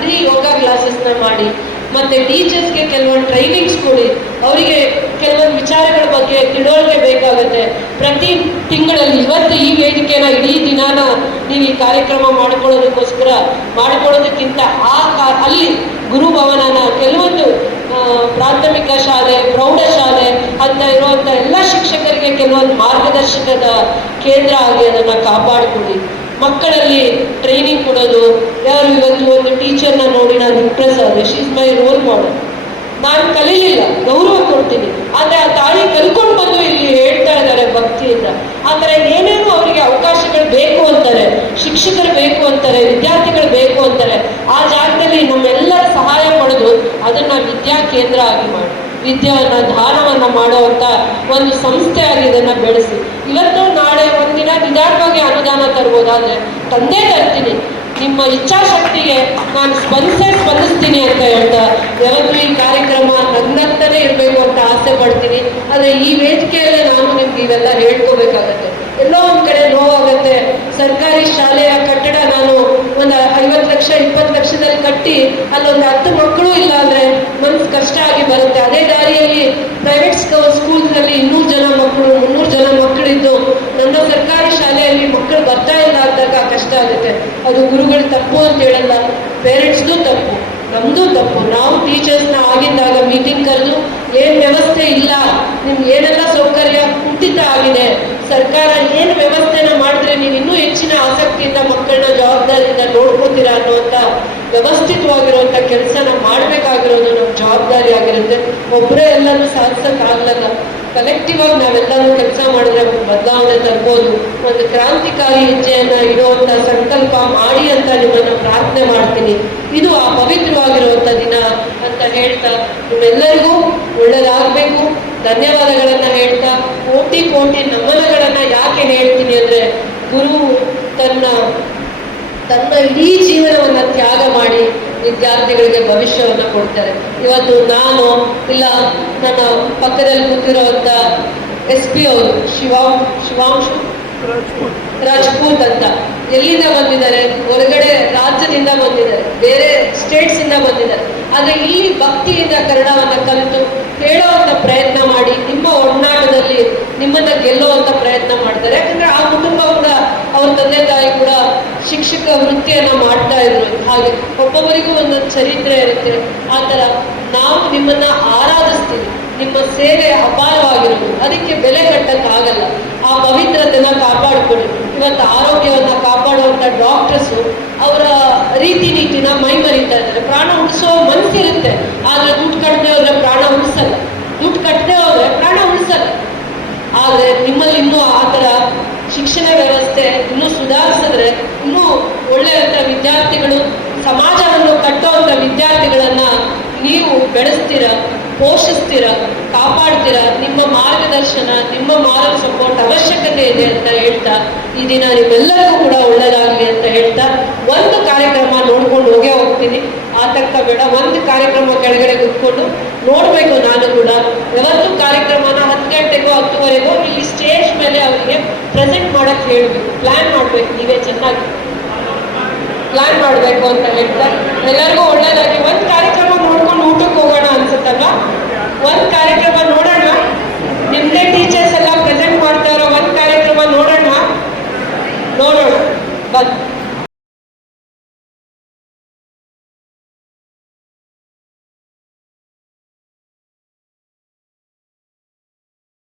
ಫ್ರೀ ಯೋಗ ಕ್ಲಾಸಸ್ನ ಮಾಡಿ. ಮತ್ತೆ ಟೀಚರ್ಸ್ಗೆ ಕೆಲವೊಂದು ಟ್ರೈನಿಂಗ್ಸ್ ಕೊಡಿ. ಅವರಿಗೆ ಕೆಲವೊಂದು ವಿಚಾರಗಳ ಬಗ್ಗೆ ತಿಳುವಳಿಕೆ ಬೇಕಾಗುತ್ತೆ. ಪ್ರತಿ ತಿಂಗಳಲ್ಲಿ, ಇವತ್ತು ಈ ವೇದಿಕೆನ ಇಡೀ ದಿನಾನ ನೀವು ಈ ಕಾರ್ಯಕ್ರಮ ಮಾಡ್ಕೊಳ್ಳೋದಕ್ಕಿಂತ ಅಲ್ಲಿ ಗುರುಭವನನ ಕೆಲವೊಂದು ಪ್ರಾಥಮಿಕ ಶಾಲೆ, ಪ್ರೌಢಶಾಲೆ ಅಂತ ಇರುವಂತ ಎಲ್ಲ ಶಿಕ್ಷಕರಿಗೆ ಕೆಲವೊಂದು ಮಾರ್ಗದರ್ಶಕದ ಕೇಂದ್ರ ಆಗಿ ಅದನ್ನ ಕಾಪಾಡಿಕೊಳ್ಳಿ. ಮಕ್ಕಳಲ್ಲಿ ಟ್ರೈನಿಂಗ್ ಕೊಡೋದು. ಯಾರು ಇವತ್ತು ಒಂದು ಟೀಚರ್ನ ನೋಡಿ ನಾನು ಇಂಪ್ರೆಸ್ ಆದೆ, she is my role model. ನಾನು ಕಲೀಲಿಲ್ಲ, ಗೌರವ ಕೊಡ್ತೀನಿ. ಆದರೆ ಆ ತಾಯಿ ಕಲ್ಕೊಂಡು ಬಂದು ಇಲ್ಲಿ ಹೇಳ್ತಾ ಇದ್ದಾರೆ ಭಕ್ತಿಯಿಂದ. ಆ ಥರ ಏನೇನು ಅವರಿಗೆ ಅವಕಾಶಗಳು ಬೇಕು ಅಂತಾರೆ, ಶಿಕ್ಷಕರು ಬೇಕು ಅಂತಾರೆ, ವಿದ್ಯಾರ್ಥಿಗಳು ಬೇಕು ಅಂತಾರೆ. ಆ ಜಾಗದಲ್ಲಿ ನಮ್ಮೆಲ್ಲರ ಸಹಾಯ ಪಡೆದು ಅದನ್ನ ವಿದ್ಯಾ ಕೇಂದ್ರ ಆಗಿ ಮಾಡಿ, ವಿದ್ಯಾವನ್ನ ದಾನವನ್ನ ಮಾಡುವಂತ ಒಂದು ಸಂಸ್ಥೆಯಾಗಿ ಇದನ್ನ ಬೆಳೆಸಿ. ಇವತ್ತು ನಾಳೆ ಒಂದಿನ ನಿಧಾನವಾಗಿ ಅನುದಾನ ತರ್ಬೋದಾದ್ರೆ ತಂದೇ ತರ್ತೀನಿ. ನಿಮ್ಮ ಇಚ್ಛಾಶಕ್ತಿಗೆ ನಾನು ಸ್ಪಂದಿಸ್ತೀನಿ ಅಂತ ಹೇಳ್ತಾ, ಯಾವತ್ತೂ ಈ ಕಾರ್ಯಕ್ರಮ ನಗ್ನಗ್ತಾನೆ ಇರಬೇಕು ಅಂತ ಆಸೆ ಪಡ್ತೀನಿ. ಆದರೆ ಈ ವೇದಿಕೆಯಲ್ಲೇ ನಾನು ನಿಮ್ಗೆ ಇವೆಲ್ಲ ಹೇಳ್ಕೋಬೇಕಾಗತ್ತೆ. ಎಲ್ಲೋ ಒಂದ್ ಕಡೆ ನೋವಾಗತ್ತೆ. ಸರ್ಕಾರಿ ಶಾಲೆಯ ಕಟ್ಟಡ ನಾನು ಒಂದು 50 ಲಕ್ಷ 20 ಲಕ್ಷದಲ್ಲಿ ಕಟ್ಟಿ ಅಲ್ಲೊಂದು 10 ಮಕ್ಕಳು ಇಲ್ಲ ಅಂದ್ರೆ ಮನ್ಸು ಕಷ್ಟ ಆಗಿ ಬರುತ್ತೆ. ಅದೇ ದಾರಿಯಲ್ಲಿ ಪ್ರೈವೇಟ್ ಸ್ಕೂಲ್ಸ್ನಲ್ಲಿ 200 ಜನ ಮಕ್ಕಳು 300 ಜನ ಮಕ್ಕಳಿದ್ದು ನನ್ನ ಸರ್ಕಾರಿ ಶಾಲೆಯಲ್ಲಿ ಮಕ್ಕಳು ಬರ್ತಾ ಇಲ್ಲ ಅಂದಾಗ ಕಷ್ಟ ಆಗುತ್ತೆ. ಅದು ಗುರುಗಳು ತಪ್ಪು ಅಂತ ಹೇಳಲ್ಲ, ಪೇರೆಂಟ್ಸ್ದು ತಪ್ಪು, ನಮ್ದು ತಪ್ಪು. ನಾವು ಟೀಚರ್ಸ್ನ ಆಗಿದ್ದಾಗ ಮೀಟಿಂಗ್ ಕರೆದು ಏನ್ ವ್ಯವಸ್ಥೆ ಇಲ್ಲ, ನಿಮ್ಗೆ ಏನೆಲ್ಲ ಸೌಕರ್ಯ ಕುಂಠಿತ ಆಗಿದೆ, ಸರ್ಕಾರ ಏನು ವ್ಯವಸ್ಥೆನ ಮಾಡಿದ್ರೆ ನೀವು ಇನ್ನೂ ಹೆಚ್ಚಿನ ಆಸಕ್ತಿಯಿಂದ ಮಕ್ಕಳನ್ನ ಜವಾಬ್ದಾರಿಯಿಂದ ನೋಡ್ಕೊತೀರಾ ಅನ್ನುವಂಥ ವ್ಯವಸ್ಥಿತವಾಗಿರುವಂಥ ಕೆಲಸನ ಮಾಡಬೇಕಾಗಿರೋದು ನಮ್ಮ ಜವಾಬ್ದಾರಿ ಆಗಿರುತ್ತೆ. ಒಬ್ಬರೇ ಎಲ್ಲರೂ ಸಾಧಿಸೋಕ್ಕಾಗಲ್ಲ. ಕಲೆಕ್ಟಿವ್ ಆಗಿ ನಾವೆಲ್ಲರೂ ಕೆಲಸ ಮಾಡಿದ್ರೆ ಒಂದು ಬದಲಾವಣೆ ತರ್ಬೋದು. ಒಂದು ಕ್ರಾಂತಿಕಾರಿ ಹೆಜ್ಜೆಯನ್ನ ಇಡುವಂತ ಸಂಕಲ್ಪ ಮಾಡಿ ಅಂತ ನಿಮ್ಮನ್ನ ಪ್ರಾರ್ಥನೆ ಮಾಡ್ತೀನಿ. ಇದು ಆ ಪವಿತ್ರವಾಗಿರುವಂತ ದಿನ ಅಂತ ಹೇಳ್ತಾ ನಿಮ್ಮೆಲ್ಲರಿಗೂ ಒಳ್ಳೇದಾಗಬೇಕು. ಧನ್ಯವಾದಗಳನ್ನ ಹೇಳ್ತಾ ಕೋಟಿ ನಮನಗಳನ್ನ ಯಾಕೆ ಹೇಳ್ತೀನಿ ಅಂದ್ರೆ, ಗುರು ತನ್ನ ಇಡೀ ಜೀವನವನ್ನ ತ್ಯಾಗ ಮಾಡಿ ವಿದ್ಯಾರ್ಥಿಗಳಿಗೆ ಭವಿಷ್ಯವನ್ನು ಕೊಡ್ತಾರೆ. ಇವತ್ತು ನಾನು ಇಲ್ಲ ನನ್ನ ಪಕ್ಕದಲ್ಲಿ ಕೂತಿರುವಂತ SP ಅವರು ಶಿವಾಂಶು ರಾಜ್ಪೂತ್ ಅಂತ ಎಲ್ಲಿಂದ ಬಂದಿದ್ದಾರೆ, ಹೊರಗಡೆ ರಾಜ್ಯದಿಂದ ಬಂದಿದ್ದಾರೆ, ಬೇರೆ ಸ್ಟೇಟ್ಸ್ ಇಂದ ಬಂದಿದ್ದಾರೆ. ಆದ್ರೆ ಇಲ್ಲಿ ಭಕ್ತಿಯಿಂದ ಕನ್ನಡವನ್ನ ಕಲಿತು ಹೇಳುವಂತ ಪ್ರಯತ್ನ ಮಾಡಿ ನಿಮ್ಮ ಒಡನಾಟದಲ್ಲಿ ನಿಮ್ಮನ್ನ ಗೆಲ್ಲುವಂತ ಪ್ರಯತ್ನ ಮಾಡ್ತಾರೆ. ಯಾಕಂದ್ರೆ ಆ ಕುಟುಂಬ ಕೂಡ, ಅವ್ರ ತಂದೆ ತಾಯಿ ಕೂಡ ಶಿಕ್ಷಕ ವೃತ್ತಿಯನ್ನ ಮಾಡ್ತಾ ಇದ್ರು. ಹಾಗೆ ಒಬ್ಬೊಬ್ಬರಿಗೂ ಒಂದೊಂದು ಚರಿತ್ರೆ ಇರುತ್ತೆ. ಆ ಥರ ನಾವು ನಿಮ್ಮನ್ನ ಆರಾಧಿಸ್ತೀವಿ. ನಿಮ್ಮ ಸೇವೆ ಅಪಾರವಾಗಿರೋದು, ಅದಕ್ಕೆ ಬೆಲೆ ಕಟ್ಟಕ್ಕಾಗಲ್ಲ. ಆ ಪವಿತ್ರತೆನ ಕಾಪಾಡ್ಕೊಳ್ಳಿ. ಇವತ್ತು ಆರೋಗ್ಯವನ್ನ ಕಾಪಾಡುವಂತ ಡಾಕ್ಟರ್ಸು ಅವರ ರೀತಿ ನೀತಿನ ಮೈ ಮರಿತಾ ಇದ್ದಾರೆ. ಪ್ರಾಣ ಉಳಿಸೋ ಮನಸ್ಸಿರುತ್ತೆ, ಆದ್ರೆ ದುಡ್ಡು ಕಟ್ಟದೆ ಹೋದ್ರೆ ಪ್ರಾಣ ಉಳಿಸಲ್ಲ, ದುಡ್ಡು ಕಟ್ಟದೆ ಹೋದ್ರೆ ಪ್ರಾಣ ಉಳಿಸಲ್ಲ. ಆದ್ರೆ ನಿಮ್ಮಲ್ಲಿ ಇನ್ನೂ ಆ ಥರ ಶಿಕ್ಷಣ ವ್ಯವಸ್ಥೆ ಇನ್ನೂ ಸುಧಾರಿಸಿದ್ರೆ ಇನ್ನೂ ಒಳ್ಳೆಯ ವಿದ್ಯಾರ್ಥಿಗಳು, ಸಮಾಜವನ್ನು ಕಟ್ಟುವಂಥ ವಿದ್ಯಾರ್ಥಿಗಳನ್ನ ನೀವು ಬೆಳೆಸ್ತೀರ, ಪೋಷಿಸ್ತೀರ, ಕಾಪಾಡ್ತೀರ. ನಿಮ್ಮ ಮಾರ್ಗದರ್ಶನ, ನಿಮ್ಮ ಮಾರಲ್ ಸಪೋರ್ಟ್ ಅವಶ್ಯಕತೆ ಇದೆ ಅಂತ ಹೇಳ್ತಾ ಈ ದಿನ ನಿಮ್ಮೆಲ್ಲರಿಗೂ ಕೂಡ ಒಳ್ಳೆಯದಾಗಲಿ ಅಂತ ಹೇಳ್ತಾ ಒಂದು ಕಾರ್ಯಕ್ರಮ ನೋಡ್ಕೊಂಡು ಹೋಗೇ ಹೋಗ್ತೀನಿ. ಆತಂಕ ಬೇಡ, ಒಂದು ಕಾರ್ಯಕ್ರಮ ಕೆಳಗಡೆ ಕೂತ್ಕೊಂಡು ನೋಡಬೇಕು. ನಾನು ಕೂಡ ಯಾವತ್ತು ಕಾರ್ಯಕ್ರಮನ 10 ಗಂಟೆಗೋ 10:30ಗೋ ಇಲ್ಲಿ ಸ್ಟೇಜ್ ಮೇಲೆ ಅವರಿಗೆ ಪ್ರೆಸೆಂಟ್ ಮಾಡಕ್ಕೆ ಹೇಳಬೇಕು, ಪ್ಲ್ಯಾನ್ ಮಾಡಬೇಕು. ನೀವೇ ಚೆನ್ನಾಗಿ ಪ್ಲ್ಯಾನ್ ಮಾಡಬೇಕು ಅಂತ ಹೇಳ್ತಾ ಎಲ್ಲರಿಗೂ ಒಳ್ಳೆಯದಾಗಿ ಒಂದು ಕಾರ್ಯಕ್ರಮ ನೋಡ್ಕೊಂಡು ಊಟಕ್ಕೆ ಹೋಗೋಣ ಅನ್ಸುತ್ತಲ್ವಾ? ಒಂದು ಕಾರ್ಯಕ್ರಮ